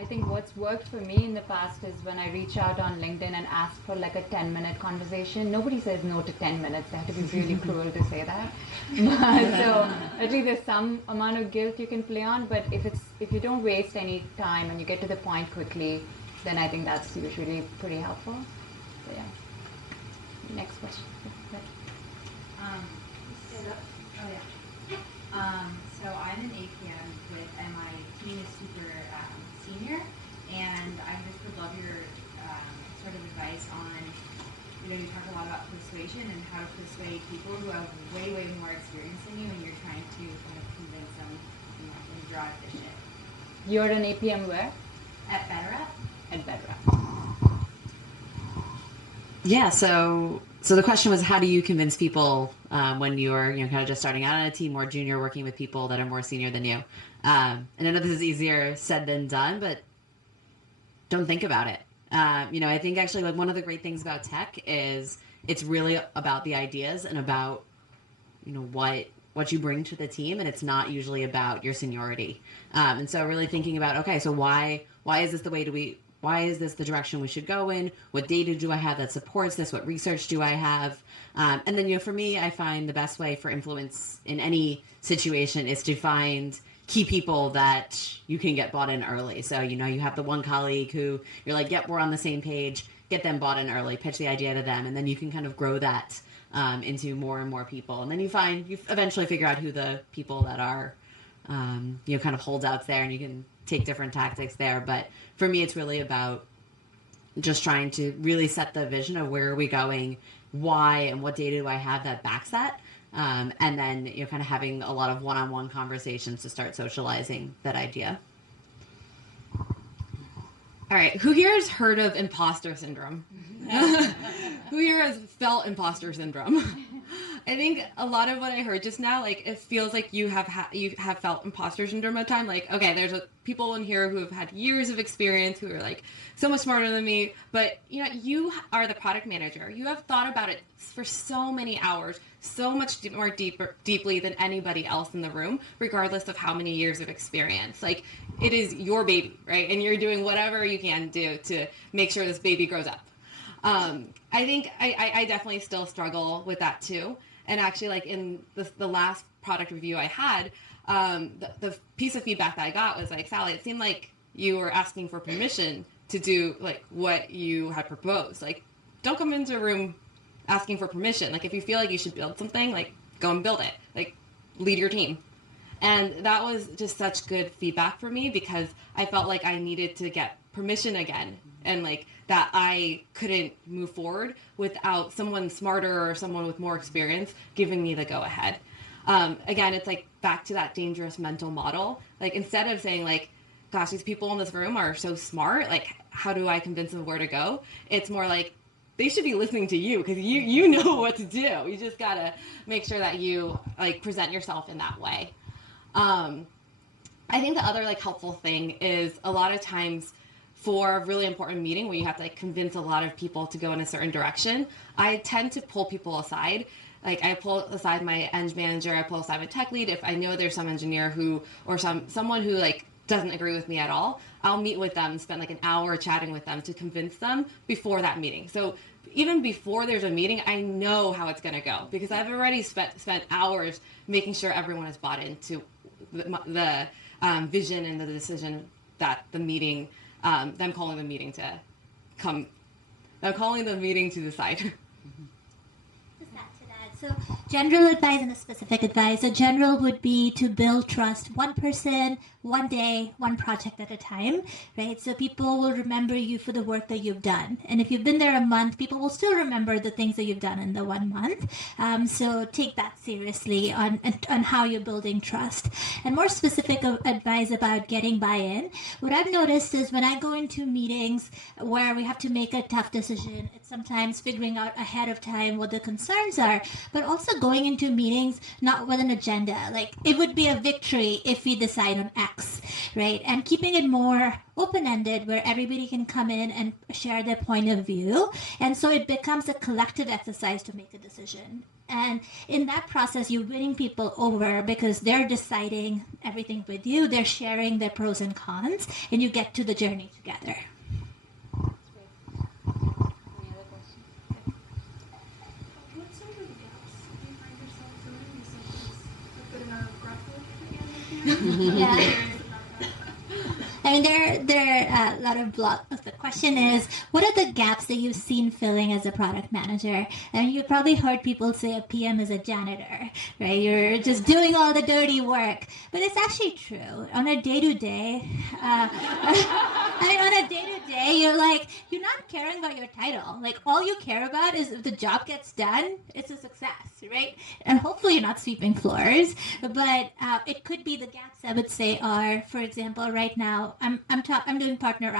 I think what's worked for me in the past is when I reach out on LinkedIn and ask for like a 10-minute conversation. Nobody says no to 10 minutes. They have to be really cruel to say that. So at least there's some amount of guilt you can play on. But if you don't waste any time and you get to the point quickly, then I think that's usually pretty helpful. So yeah. Next question. So I'm an APM and my team is super senior, and I just would love your sort of advice on, you talk a lot about persuasion and how to persuade people who have way, way more experience than you, and you're trying to kind of convince them, and draw efficient. You're an APM where? At BetterUp? At BetterUp. Yeah, so the question was, how do you convince people when you're kind of just starting out on a team, more junior, working with people that are more senior than you? And I know this is easier said than done, but don't think about it. I think actually like one of the great things about tech is it's really about the ideas and about what you bring to the team, and it's not usually about your seniority. And so really thinking about, okay, so why is this why is this the direction we should go in? What data do I have that supports this? What research do I have? And then, for me, I find the best way for influence in any situation is to find key people that you can get bought in early. So, you have the one colleague who you're like, yep, we're on the same page, get them bought in early, pitch the idea to them, and then you can kind of grow that into more and more people. And then you eventually figure out who the people that are, kind of holdouts there, and you can take different tactics there. But for me, it's really about just trying to really set the vision of where are we going, why, and what data do I have that backs that. And then, kind of having a lot of one-on-one conversations to start socializing that idea. All right. Who here has heard of imposter syndrome? Who here as felt imposter syndrome, I think a lot of what I heard just now, like, it feels like you have felt imposter syndrome at a time. Like, okay, there's people in here who have had years of experience, who are like so much smarter than me, but you know, you are the product manager. You have thought about it for so many hours, so much more deeply than anybody else in the room, regardless of how many years of experience. Like, it is your baby, right? And you're doing whatever you can do to make sure this baby grows up. I think I definitely still struggle with that too. And actually, like, in the last product review I had, the piece of feedback that I got was like, Sally, it seemed like you were asking for permission to do like what you had proposed. Like, don't come into a room asking for permission. Like, if you feel like you should build something, like, go and build it. Like, lead your team. And that was just such good feedback for me, because I felt like I needed to get permission again, and like that I couldn't move forward without someone smarter or someone with more experience giving me the go ahead. Again, it's like back to that dangerous mental model. Like, instead of saying like, gosh, these people in this room are so smart, like, how do I convince them where to go? It's more like, they should be listening to you, because you know what to do. You just gotta make sure that you like present yourself in that way. I think the other like helpful thing is, a lot of times for a really important meeting where you have to like convince a lot of people to go in a certain direction, I tend to pull people aside. Like, I pull aside my eng manager, I pull aside my tech lead. If I know there's some engineer who, or someone who like doesn't agree with me at all, I'll meet with them and spend like an hour chatting with them to convince them before that meeting. So even before there's a meeting, I know how it's going to go, because I've already spent hours making sure everyone is bought into the vision and the decision that the meeting, them calling the meeting to come, them calling the meeting to decide. So general advice and a specific advice. So general would be to build trust, one person, one day, one project at a time, right? So people will remember you for the work that you've done. And if you've been there a month, people will still remember the things that you've done in the 1 month. So take that seriously on how you're building trust. And more specific advice about getting buy-in. What I've noticed is when I go into meetings where we have to make a tough decision, it's sometimes figuring out ahead of time what the concerns are, but also going into meetings not with an agenda. Like, it would be a victory if we decide on X, right? And keeping it more open-ended, where everybody can come in and share their point of view. And so it becomes a collective exercise to make a decision. And in that process, you're winning people over because they're deciding everything with you. They're sharing their pros and cons, and you get to the journey together. Yeah. I mean, there are a lot of blogs. The question is, what are the gaps that you've seen filling as a product manager? And you've probably heard people say a PM is a janitor, right? You're just doing all the dirty work. But it's actually true. On a day-to-day, you're not caring about your title. Like, all you care about is if the job gets done, it's a success, right? And hopefully you're not sweeping floors. But it could be the gaps, I would say, are, for example, right now, I'm doing partner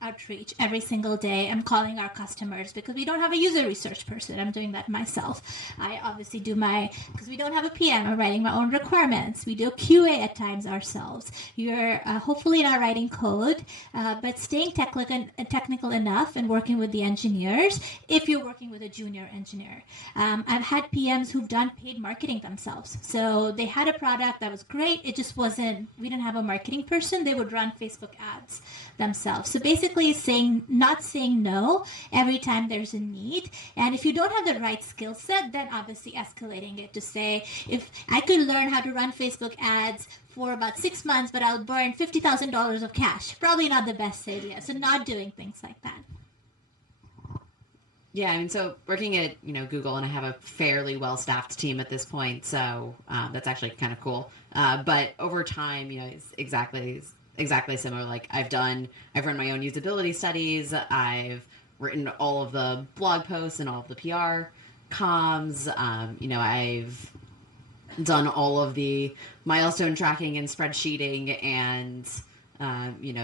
outreach every single day. I'm calling our customers because we don't have a user research person. I'm doing that myself. I obviously do because we don't have a PM. I'm writing my own requirements. We do QA at times ourselves. You're hopefully not writing code, but staying technical enough and working with the engineers if you're working with a junior engineer. I've had PMs who've done paid marketing themselves. So they had a product that was great. It just wasn't, we didn't have a marketing person. They would run Facebook ads themselves. So basically not saying no every time there's a need. And if you don't have the right skill set, then obviously escalating it to say, if I could learn how to run Facebook ads for about 6 months, but I'll burn $50,000 of cash. Probably not the best idea. So not doing things like that. Yeah, I mean, so working at Google, and I have a fairly well-staffed team at this point, so that's actually kind of cool. But over time, it's exactly similar. Like, I've run my own usability studies. I've written all of the blog posts and all of the PR comms. I've done all of the milestone tracking and spreadsheeting, and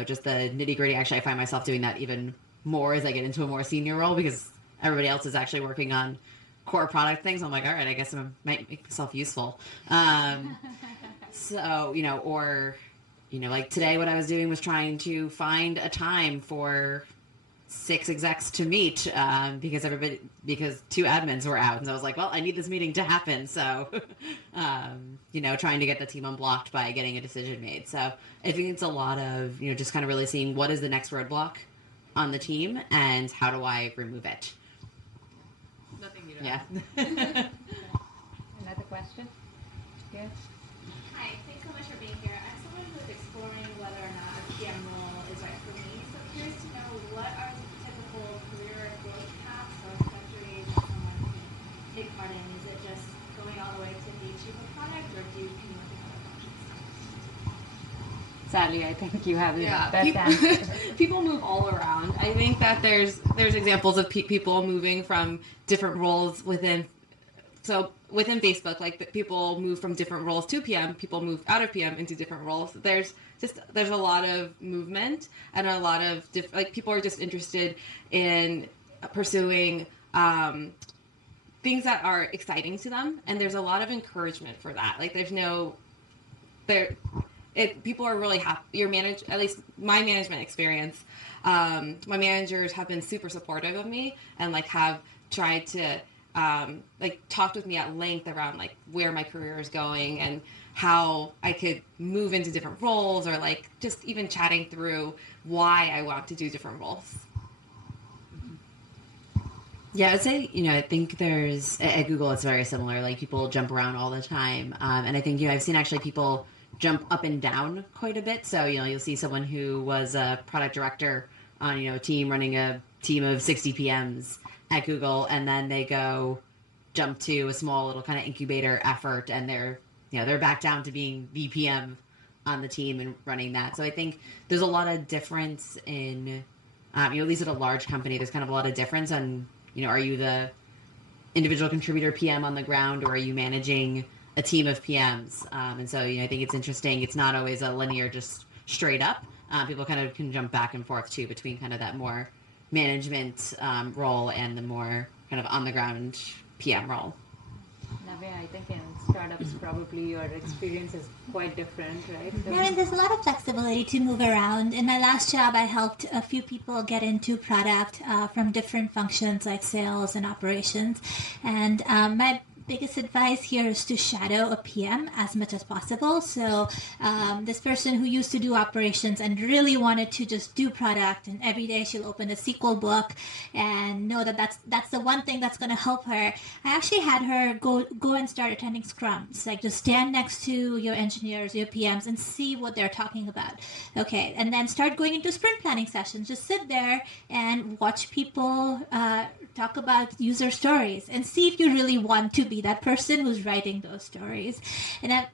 just the nitty gritty. Actually, I find myself doing that even more as I get into a more senior role, because everybody else is actually working on core product things. I'm like, all right, I guess I might make myself useful. So, or, like today what I was doing was trying to find a time for 6 execs to meet because two admins were out. And so I was like, well, I need this meeting to happen. So, trying to get the team unblocked by getting a decision made. So I think it's a lot of, just kind of really seeing what is the next roadblock on the team and how do I remove it? Nothing you Yeah. Another question? Yes. Hi, thanks so much for being here. I'm someone who is exploring whether or not a PM role is right for me. So curious to know what are the typical career growth paths or trajectories that someone can take part in? Is it just going all the way to the chief of product, or can you work in other functions? Sally, I think you have the best people, answer. people move all around. I think that there's examples of people moving from different roles within Facebook, like people move from different roles to PM, people move out of PM into different roles. There's a lot of movement and a lot of people are just interested in pursuing things that are exciting to them, and there's a lot of encouragement for that. Like people are really happy. At least my management experience, my managers have been super supportive of me and have tried to talked with me at length around where my career is going and how I could move into different roles, or just even chatting through why I want to do different roles. Yeah, I would say, I think there's, at Google, it's very similar. People jump around all the time. And I think, I've seen actually people jump up and down quite a bit. So, you'll see someone who was a product director on, a team running a team of 60 PMs at Google, and then they jump to a small little kind of incubator effort, and they're back down to being VPM on the team and running that. So I think there's a lot of difference in, at least at a large company, there's kind of a lot of difference on, are you the individual contributor PM on the ground, or are you managing a team of PMs? And so, I think it's interesting. It's not always a linear, just straight up. People kind of can jump back and forth too between kind of that more management role and the more kind of on the ground PM role. Navya, I think in startups probably your experience is quite different, right? There's a lot of flexibility to move around. In my last job, I helped a few people get into product from different functions like sales and operations. And my biggest advice here is to shadow a PM as much as possible. So this person who used to do operations and really wanted to just do product, and every day she'll open a SQL book and know that that's the one thing that's going to help her. I actually had her go and start attending scrums, just stand next to your engineers, your PMs, and see what they're talking about. Okay, and then start going into sprint planning sessions. Just sit there and watch people talk about user stories and see if you really want to be that person who's writing those stories. And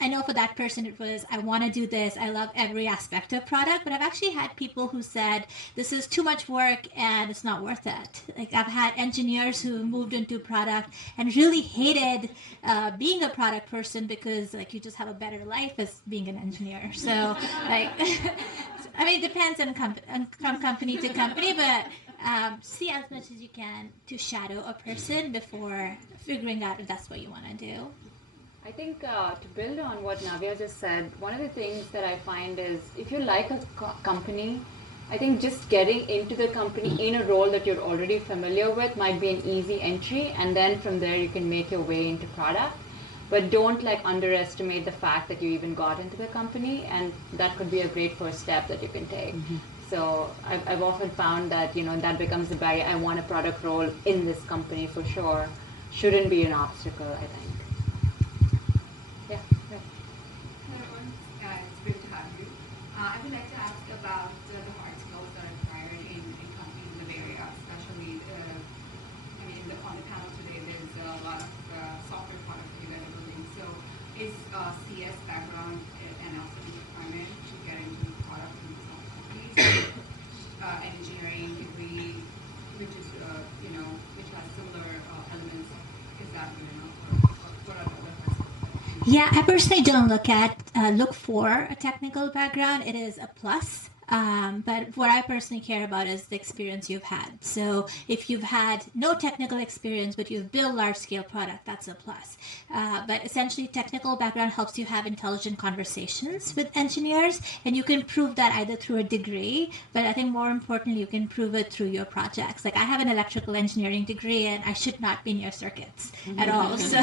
I know for that person it was, I want to do this. I love every aspect of product, but I've actually had people who said, this is too much work and it's not worth it. I've had engineers who moved into product and really hated being a product person because you just have a better life as being an engineer. So it depends from company to company, but see as much as you can to shadow a person before figuring out if that's what you want to do. I think to build on what Navya just said, one of the things that I find is if you like a company, I think just getting into the company in a role that you're already familiar with might be an easy entry, and then from there you can make your way into product. But don't underestimate the fact that you even got into the company, and that could be a great first step that you can take. Mm-hmm. So I've often found that, that becomes the barrier. I want a product role in this company for sure. Shouldn't be an obstacle, I think. Yeah. Hello everyone, it's great to have you. I would like to ask about the hard skills that are required in companies in the Bay Area, especially, on the panel today, there's a lot of software product development. So is CS background and also the requirement to get into product in some companies? Engineering degree, which is, which has similar elements, is that good enough? What are the other parts? Yeah, I personally don't look for a technical background. It is a plus. But what I personally care about is the experience you've had. So if you've had no technical experience, but you've built large-scale product, that's a plus. But essentially, technical background helps you have intelligent conversations with engineers, and you can prove that either through a degree, but I think more importantly, you can prove it through your projects. Like I have an electrical engineering degree, and I should not be near circuits at all. So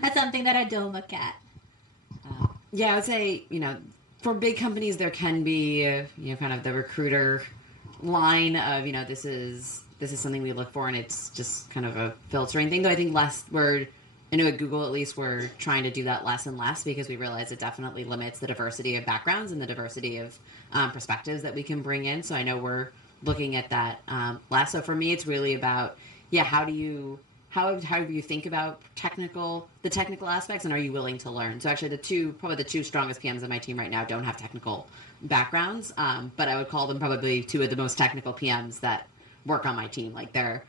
that's something that I don't look at. Yeah, I would say, for big companies, there can be, kind of the recruiter line of, this is something we look for, and it's just kind of a filtering thing. Though I think I know at Google at least, we're trying to do that less and less because we realize it definitely limits the diversity of backgrounds and the diversity of perspectives that we can bring in. So I know we're looking at that less. So for me, it's really about, how do you think about the technical aspects, and are you willing to learn? So actually probably the two strongest PMs on my team right now don't have technical backgrounds, but I would call them probably two of the most technical PMs that work on my team. Like they're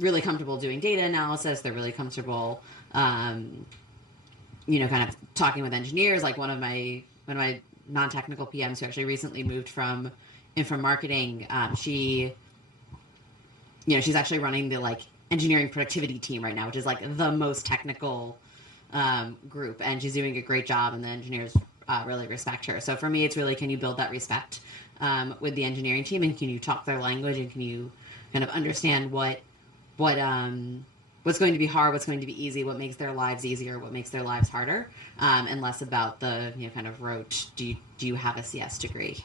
really comfortable doing data analysis. They're really comfortable, kind of talking with engineers. Like one of my non-technical PMs who actually recently moved from marketing, she's actually running the engineering productivity team right now, which is the most technical group, and she's doing a great job, and the engineers really respect her. So for me, it's really, can you build that respect with the engineering team, and can you talk their language, and can you kind of understand what's going to be hard, what's going to be easy, what makes their lives easier, what makes their lives harder, and less about the kind of rote, do you have a CS degree?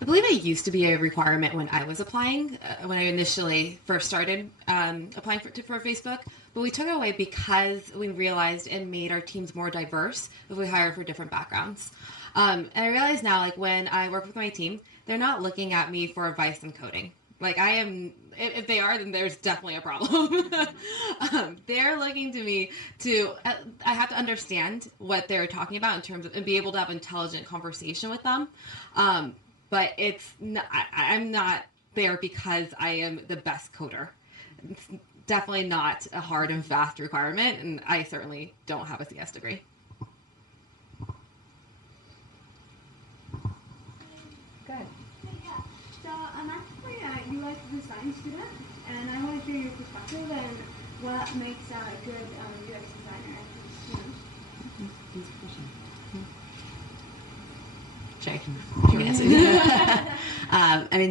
I believe it used to be a requirement when I was applying, when I initially first started applying for Facebook, but we took it away because we realized it made our teams more diverse if we hired for different backgrounds. And I realize now, when I work with my team, they're not looking at me for advice in coding. If they are, then there's definitely a problem. They're looking to me I have to understand what they're talking about in terms of, and be able to have intelligent conversation with them. But I'm not there because I am the best coder. It's definitely not a hard and fast requirement, and I certainly don't have a CS degree. Good. Yeah. So I'm actually a UI design student, and I want to hear your perspective and what makes a good UX designer.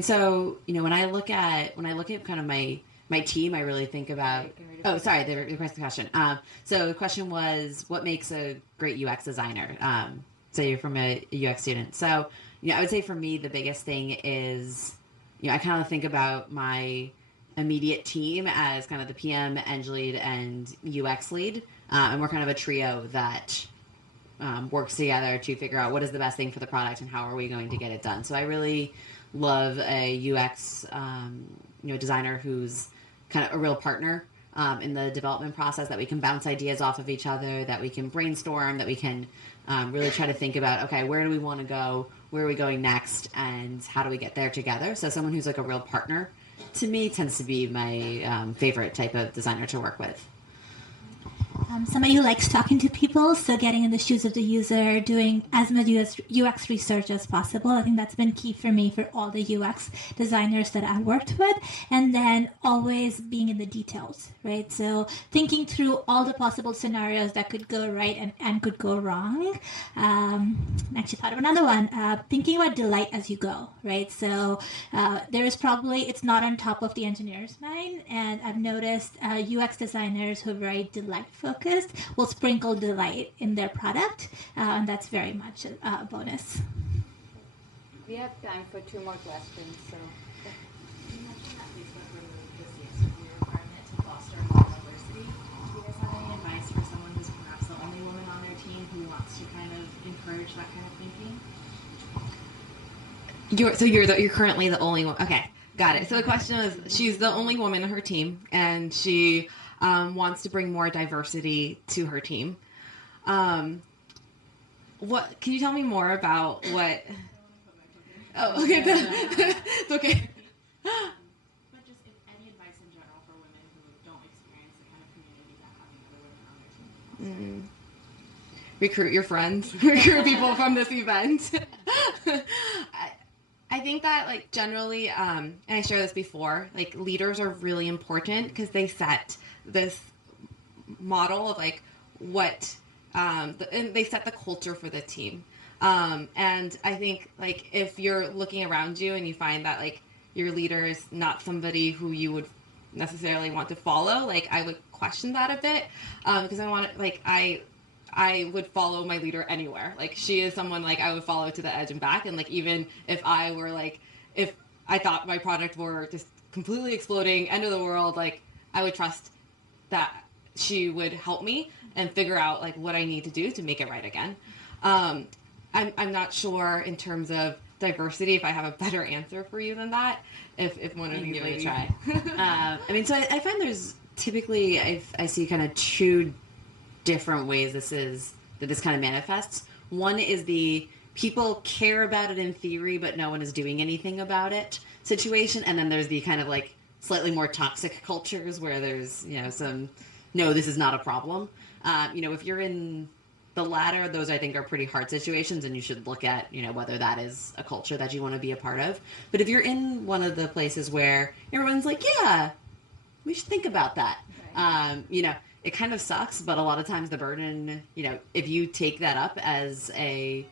So when I look at kind of my team, I really think about. Oh, sorry, the question. So the question was, what makes a great UX designer? So you're from a UX student. So I would say for me, the biggest thing is, I kind of think about my immediate team as kind of the PM, Eng lead, and UX lead, and we're kind of a trio that works together to figure out what is the best thing for the product and how are we going to get it done. So I really love a UX designer who's kind of a real partner in the development process, that we can bounce ideas off of each other, that we can brainstorm, that we can really try to think about, okay, where do we want to go, where are we going next, and how do we get there together. So someone who's a real partner, to me, tends to be my favorite type of designer to work with. Somebody who likes talking to people, so getting in the shoes of the user, doing as much UX research as possible. I think that's been key for me for all the UX designers that I've worked with. And then always being in the details, right? So thinking through all the possible scenarios that could go right and could go wrong. I actually thought of another one, thinking about delight as you go, right? So it's not on top of the engineer's mind. And I've noticed UX designers who are very delight focused will sprinkle delight in their product, and that's very much a bonus. We have time for 2 more questions. So. You mentioned that Facebook removed the CS requirement to foster more diversity. Do you guys have any advice for someone who's perhaps the only woman on their team who wants to kind of encourage that kind of thinking? You're currently the only one. Okay, got it. So the question is, she's the only woman on her team, and she wants to bring more diversity to her team. What can you tell me more about what? Oh, okay. It's okay. But just any advice in general for women who don't experience the kind of community that having other women on their team. Recruit your friends. Recruit people from this event. I think that like generally, and I shared this before, like leaders are really important because they set this model of like what, and they set the culture for the team. And I think like if you're looking around you and you find that like your leader is not somebody who you would necessarily want to follow, like I would question that a bit, because I would follow my leader anywhere. Like she is someone like I would follow to the edge and back. And like even if I were like if I thought my product were just completely exploding, end of the world, like I would trust that she would help me and figure out like what I need to do to make it right again. I'm not sure in terms of diversity if I have a better answer for you than that. If one of you give it a maybe try. I mean, so I find there's typically I see kind of two different ways this kind of manifests. One is the people care about it in theory, but no one is doing anything about it situation, and then there's the kind of like slightly more toxic cultures where there's some no, this is not a problem. If you're in the latter, those I think are pretty hard situations, and you should look at whether that is a culture that you want to be a part of. But if you're in one of the places where everyone's like, yeah, we should think about that, it kind of sucks, but a lot of times the burden, if you take that up as a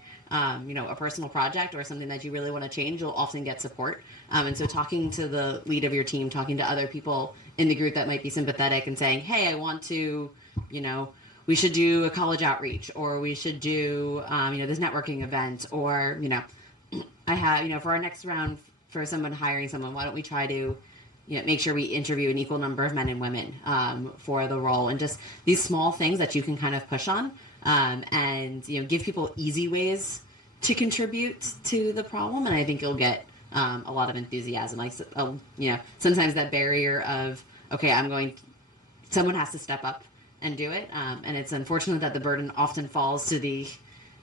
personal project or something that you really want to change, you'll often get support. And so talking to the lead of your team, talking to other people in the group that might be sympathetic and saying, hey, I want to, we should do a college outreach, or we should do, this networking event, or, I have, for our next round for someone hiring someone, why don't we try to, make sure we interview an equal number of men and women for the role, and just these small things that you can kind of push on, and give people easy ways to contribute to the problem, and I think you'll get a lot of enthusiasm. Like sometimes that barrier of someone has to step up and do it, and it's unfortunate that the burden often falls to the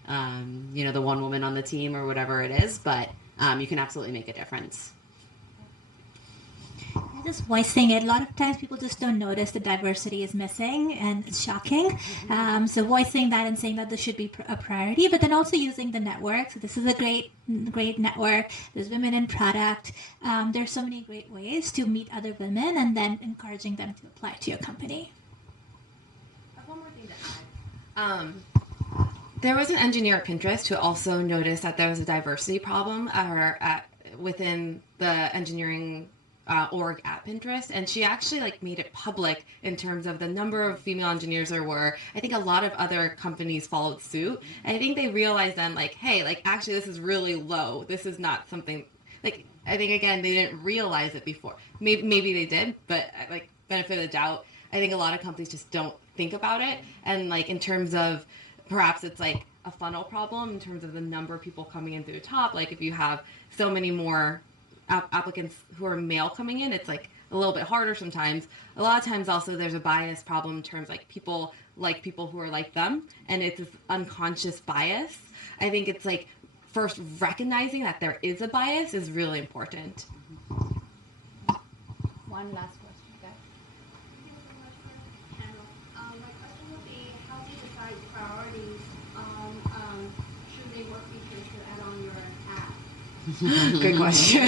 the one woman on the team or whatever it is, but you can absolutely make a difference. Just voicing it. A lot of times people just don't notice the diversity is missing, and it's shocking. So voicing that and saying that this should be a priority, but then also using the network. So this is a great network. There's women in product. There's so many great ways to meet other women and then encouraging them to apply to your company. I have one more thing to add. There was an engineer at Pinterest who also noticed that there was a diversity problem within the engineering org at Pinterest, and she actually made it public in terms of the number of female engineers there were. I think a lot of other companies followed suit, and I think they realized then hey, actually this is really low. This is not something I think again they didn't realize it before. Maybe they did, but benefit of the doubt, I think a lot of companies just don't think about it, and in terms of perhaps it's a funnel problem in terms of the number of people coming in through the top. If you have so many more applicants who are male coming in, it's a little bit harder sometimes. A lot of times also there's a bias problem in terms people like people who are like them, and it's this unconscious bias. I think it's first recognizing that there is a bias is really important. One last question, okay? Thank you so much for the panel. My question would be, how do you decide priorities on should they work features to add on your app? Good question.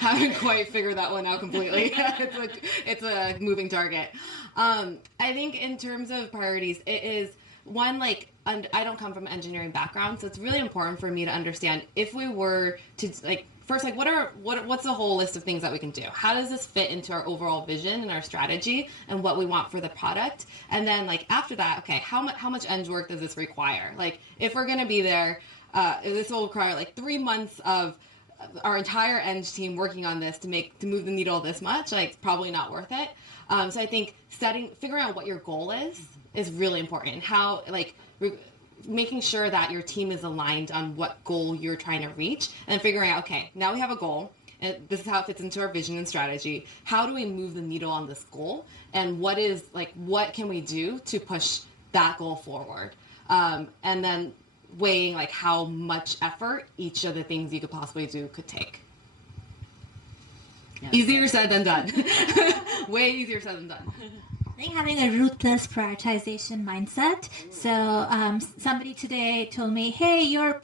Haven't quite figured that one out completely. It's a moving target. I think in terms of priorities, it is one I don't come from an engineering background, so it's really important for me to understand if we were to first what's the whole list of things that we can do? How does this fit into our overall vision and our strategy and what we want for the product? And then after that, okay, how much eng work does this require? If we're gonna be there. This will require 3 months of our entire eng team working on this to move the needle this much. It's probably not worth it. So I think figuring out what your goal is really important. And how making sure that your team is aligned on what goal you're trying to reach, and figuring out, okay, now we have a goal, and this is how it fits into our vision and strategy. How do we move the needle on this goal, and what can we do to push that goal forward? And then weighing how much effort each of the things you could possibly do could take. Yeah, easier said than done. Way easier said than done. I think having a ruthless prioritization mindset. So somebody today told me, "Hey, I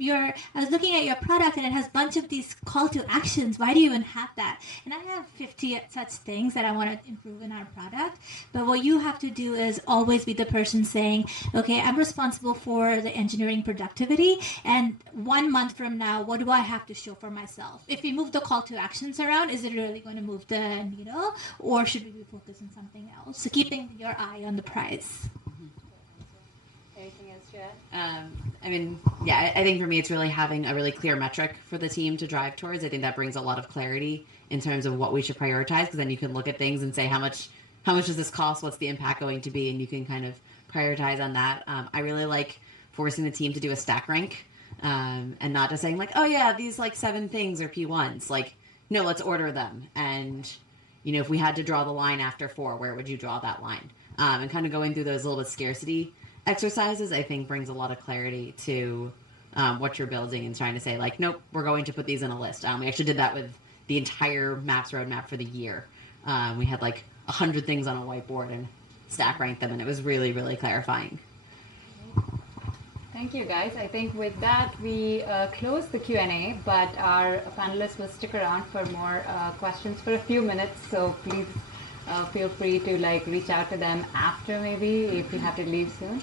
was looking at your product and it has a bunch of these call to actions. Why do you even have that?" And I have 50 such things that I want to improve in our product. But what you have to do is always be the person saying, "Okay, I'm responsible for the engineering productivity, and 1 month from now, what do I have to show for myself? If we move the call to actions around, is it really going to move the needle, or should we be focused on something else?" So keeping your eye on the prize. Anything else to add? I think for me, it's really having a really clear metric for the team to drive towards. I think that brings a lot of clarity in terms of what we should prioritize, because then you can look at things and say, how much does this cost? What's the impact going to be? And you can kind of prioritize on that. I really like forcing the team to do a stack rank, and not just saying like, oh yeah, these like 7 things are P1s. Like, no, let's order them. And if we had to draw the line after 4, where would you draw that line? And kind of going through those little bit scarcity exercises, I think brings a lot of clarity to what you're building, and trying to say like, nope, we're going to put these in a list. We actually did that with the entire Maps roadmap for the year. We had like 100 things on a whiteboard and stack ranked them, and it was really, really clarifying. Thank you, guys. I think with that, we close the Q&A, but our panelists will stick around for more questions for a few minutes. So please feel free to reach out to them after, maybe, if you have to leave soon.